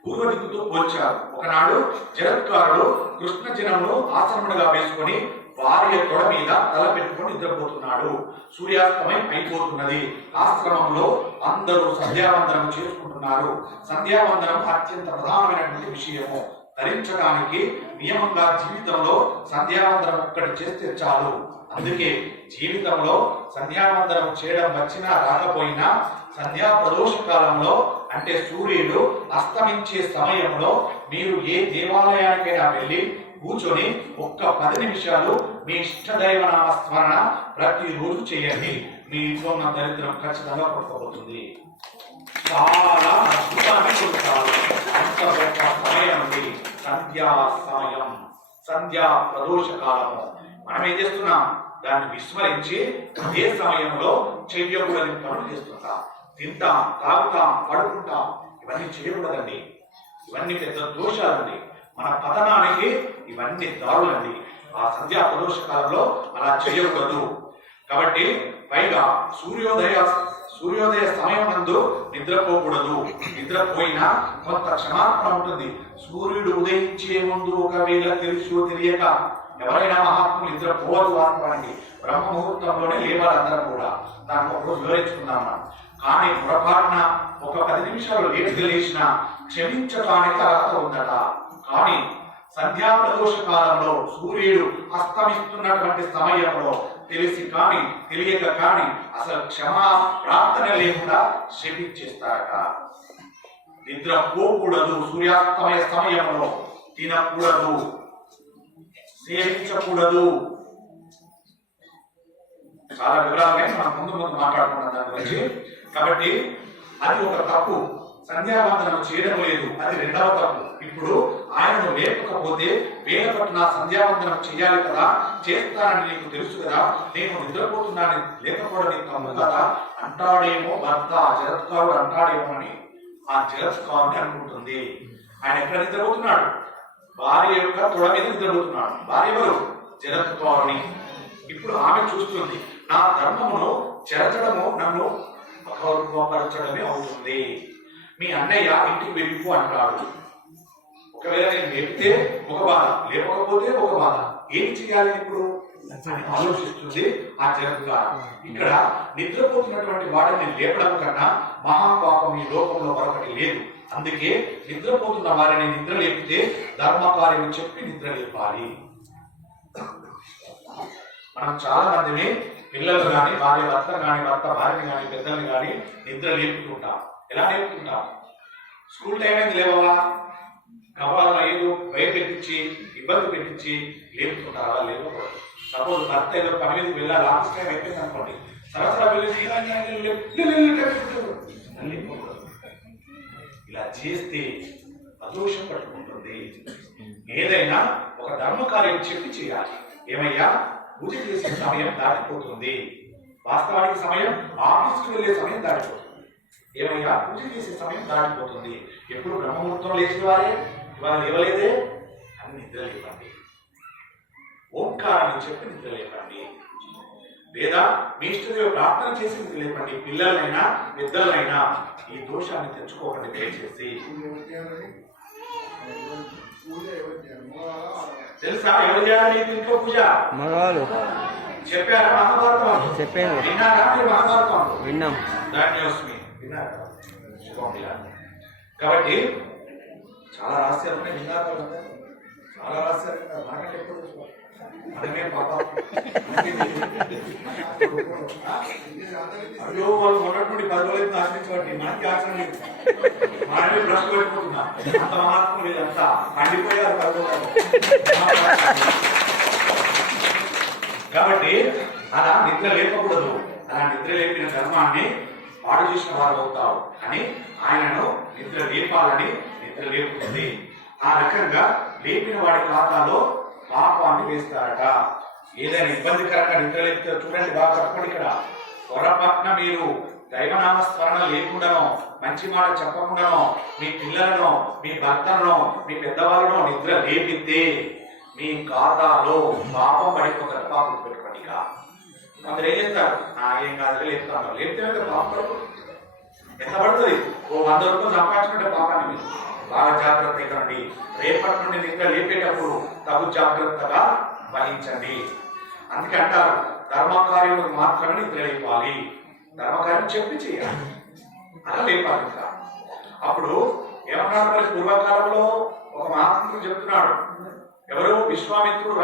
పూర్వదిక్కుతో పోల్చారు. ఒకనాడు జరత్కారుడు కృష్ణ జనమును ఆశ్రమణగా వేసుకొని భార్య తొడ మీద తల పెట్టుకొని నిద్రపోతున్నాడు. సూర్యాస్తమయం అయిపోతున్నది. ఆశ్రమంలో అందరూ సంధ్యావందనం చేసుకుంటున్నారు. సంధ్యావందనం అత్యంత ప్రధానమైనటువంటి విషయము. ధరించడానికి నియమంగా జీవితంలో సంధ్యావందనం ఒక్కటి చేస్తే చాలు. అందుకే జీవితంలో సంధ్యావందనం చేయడం వచ్చినా రాకపోయినా సంధ్యా ప్రదోష కాలంలో అంటే సూర్యుడు అస్తమించే సమయంలో మీరు ఏ దేవాలయానికైనా వెళ్ళి కూర్చొని ఒక్క 10 నిమిషాలు మీ ఇష్టదైవ నామస్మరణ ప్రతిరోజు చేయండి. మీ ఇంట్లో ఉన్న దరిద్రం ఖచ్చితంగా పట్టుకోబోతుంది. చాలా అద్భుతాన్ని చూస్తారు. అంత గొప్ప సమయం ఉంది సంధ్యా సమయం, సంధ్యా ప్రదోష కాలము. మనం ఏం చేస్తున్నాం? దాన్ని విస్మరించి అదే సమయంలో చెయ్యకూడని పనులు చేస్తుంటాం. తింటాం, తాగుతాం, పడుకుంటాం. ఇవన్నీ చేయకూడదండి. ఇవన్నీ పెద్ద దోషాలండి. మన పతనానికి ఇవన్నీ దారులండి. ఆ సంధ్యా ప్రదోష కాలంలో అలా చేయకూడదు. కాబట్టి పైగా సూర్యోదయ సమయం నందు నిద్రపోకూడదు. నిద్రపోయినా కొంత క్షమాపణ ఉంటుంది. సూర్యుడు ఉదయించే ముందు ఒకవేళ తెలుసో తెలియక ఎవరైనా మహాత్ములు నిద్రపోవద్దు. వాస్తవానికి బ్రహ్మ ముహూర్తంలోనే లేవాలి అందరం కూడా. దాన్ని ఒకరోజు వివరించుకుందాం. కానీ పొరపాటున ఒక 10 నిమిషాలు లేచిన క్షమించడానికి అర్హత ఉందట. కానీ సంధ్యా ప్రదోష కాలంలో సూర్యుడు అస్తమిస్తున్నటువంటి సమయంలో తెలిసి కానీ తెలియక కానీ అసలు క్షమా ప్రార్థన లేకుండా శపించేస్తారట. నిద్రపోకూడదు. సూర్యాస్తమయ సమయంలో తినకూడదు, సేవించకూడదు. చాలా వివరాలుగా మనం ముందు మాట్లాడుకున్నాం దాని గురించి. కాబట్టి అది ఒక తప్పు. సంధ్యావందనం చేయడం లేదు, అది రెండవ తప్పు. ఇప్పుడు ఆయనను లేకపోతే వేల పట్ల సంధ్యావందనం చేయాలి కదా, చేస్తానని నీకు తెలుసు కదా, నేను నిద్రపోతున్నాను లేకపోవడం నీకు తప్పు కదా అంటాడేమో భర్త. జరత్కారుడు అంటాడేమో అని ఆ జరత్కారుని అనుకుంటుంది. ఆయన ఎక్కడ నిద్రపోతున్నాడు? భార్య యొక్క తొడ మీద నిద్రపోతున్నాడు. భార్య ఎవరు? జరత్కారుని. ఇప్పుడు ఆమె చూస్తుంది, నా ధర్మమును చెరచడము నన్ను అగౌరవపరచడమే అవుతుంది. మీ అన్నయ్య ఇంటికి వెళ్ళిపో అంటాడు. ఒకవేళ నేను లేపితే ఒక బాధ, లేకపోతే ఒక బాధ. ఏం చేయాలి ఇప్పుడు ఆలోచిస్తుంది ఆ జరత్కారు. ఇక్కడ నిద్రపోతున్నటువంటి వాడిని లేపడం కన్నా మహాపాపం ఈ లోకంలో మరొకటి లేదు. అందుకే నిద్రపోతున్న వారిని నిద్ర లేపితే ధర్మకార్యం చెప్పి నిద్ర లేపాలి. మనం చాలా మందిని పిల్లలు కానీ భార్య భర్త కానీ భర్త భార్యని కానీ పెద్దల్ని కానీ నిద్ర లేపుతుంటాం. ఎలా లేపుతుంటాం? స్కూల్ టైం అయింది లేవా, కవాలను ఏదో భయపెట్టించి ఇబ్బంది పెట్టించి లేపుతుంటారు. అలా లేకపోవడం. సపోజ్ భర్త ఏదో పని మీదకి వెళ్ళాలి, ఆఫీస్ టైం అయిపోయింది అనుకోండి, సరసరా వెళ్ళేసి ఇలా చేస్తే అదోషం పట్టుకుంటుంది. ఏదైనా ఒక ధర్మకార్యం చెప్పి చేయాలి. ఏమయ్యా, పూజ చేసే సమయం దాటిపోతుంది. వాస్తవానికి సమయం ఆఫీస్కి వెళ్ళే సమయం దాటిపోతుంది. ఏమయ్యా, పూజ చేసే సమయం దాటిపోతుంది. ఎప్పుడు బ్రహ్మముహూర్తం లేచిన వారే ఇవాళ లేవలేదే అని నిద్ర లేపండి. ఓంకారాన్ని చెప్పి నిద్ర లేపండి. లేదా మీ ఇష్టదేవ ప్రార్థన చేసి నిద్ర లేపండి. పిల్లలైనా పెద్దలైనా ఈ దోషాన్ని తెచ్చుకోకండి దయచేసి. తెలుసా ఎవరు చేయాలి ఇంట్లో పూజ? మగవాళ్ళు. చెప్పారా మహాభారతం? చెప్పాను. విన్నారా మీరు మహాభారతం? విన్నాం. కాబట్టి చాలా రహస్యాలు ఉన్నాయి. విన్నారు చాలా రహస్యాలు. మనకంటే ఎక్కువ మనమే పాప. అయ్యో వాళ్ళు ఉన్నటువంటి 10 రోజులు ఆశ్రయించబట్టి మనకి ఆశ్రయం లేదు. మనమే బ్రష్ పెట్టుకుంటున్నాం. అంత మహాత్మ లేదంతా పండిపోయారు 10 రోజులు. కాబట్టి అలా నిద్ర లేపకూడదు. అలా నిద్ర లేపిన ధర్మాన్ని పాడు చేసిన వారు అవుతారు అని ఆయనను నిద్ర లేపాలని నిద్ర లేపుతుంది. ఆ రకంగా లేపిన వాడి ఖాతాలో పాపాన్ని వేస్తారట. ఏదైనా ఇబ్బందికరంగా నిద్ర లేపితే చూడండి, బాగా చెప్పండి. ఇక్కడ పొరపాటున మీరు దైవనామ స్మరణ లేకుండానో మంచి మాట చెప్పకుండానో మీ పిల్లలను మీ భర్తలను మీ పెద్దవాళ్ళను నిద్ర లేపితే మీ ఖాతాలో పాపం పడిపోతారు. పాపం పెట్టుకోండి. ఇక అందరు ఏం చేస్తారు? ఏం కాదు లేపుతాను. లేపితే పాపం పడుతుంది. ఎంత పడుతుంది? ఓ 100 రూపాయలు సంపాదించుకుంటే పాపాన్ని మీరు బాగా జాగ్రత్త ఇవ్వండి. రేపటి నుండి నిద్ర లేపేటప్పుడు తగు జాగ్రత్తగా వహించండి. అందుకే అంటారు ధర్మకార్యములకు మాత్రమే నిద్ర లేపాలి. ధర్మకార్యం చెప్పి చేయాలి, అలా లేపాలి. ఇంకా అప్పుడు ఏమన్నాడు మరి పూర్వకాలంలో ఒక మహాత్ముడు చెప్తున్నాడు, ఎవరు విశ్వామిత్రుడు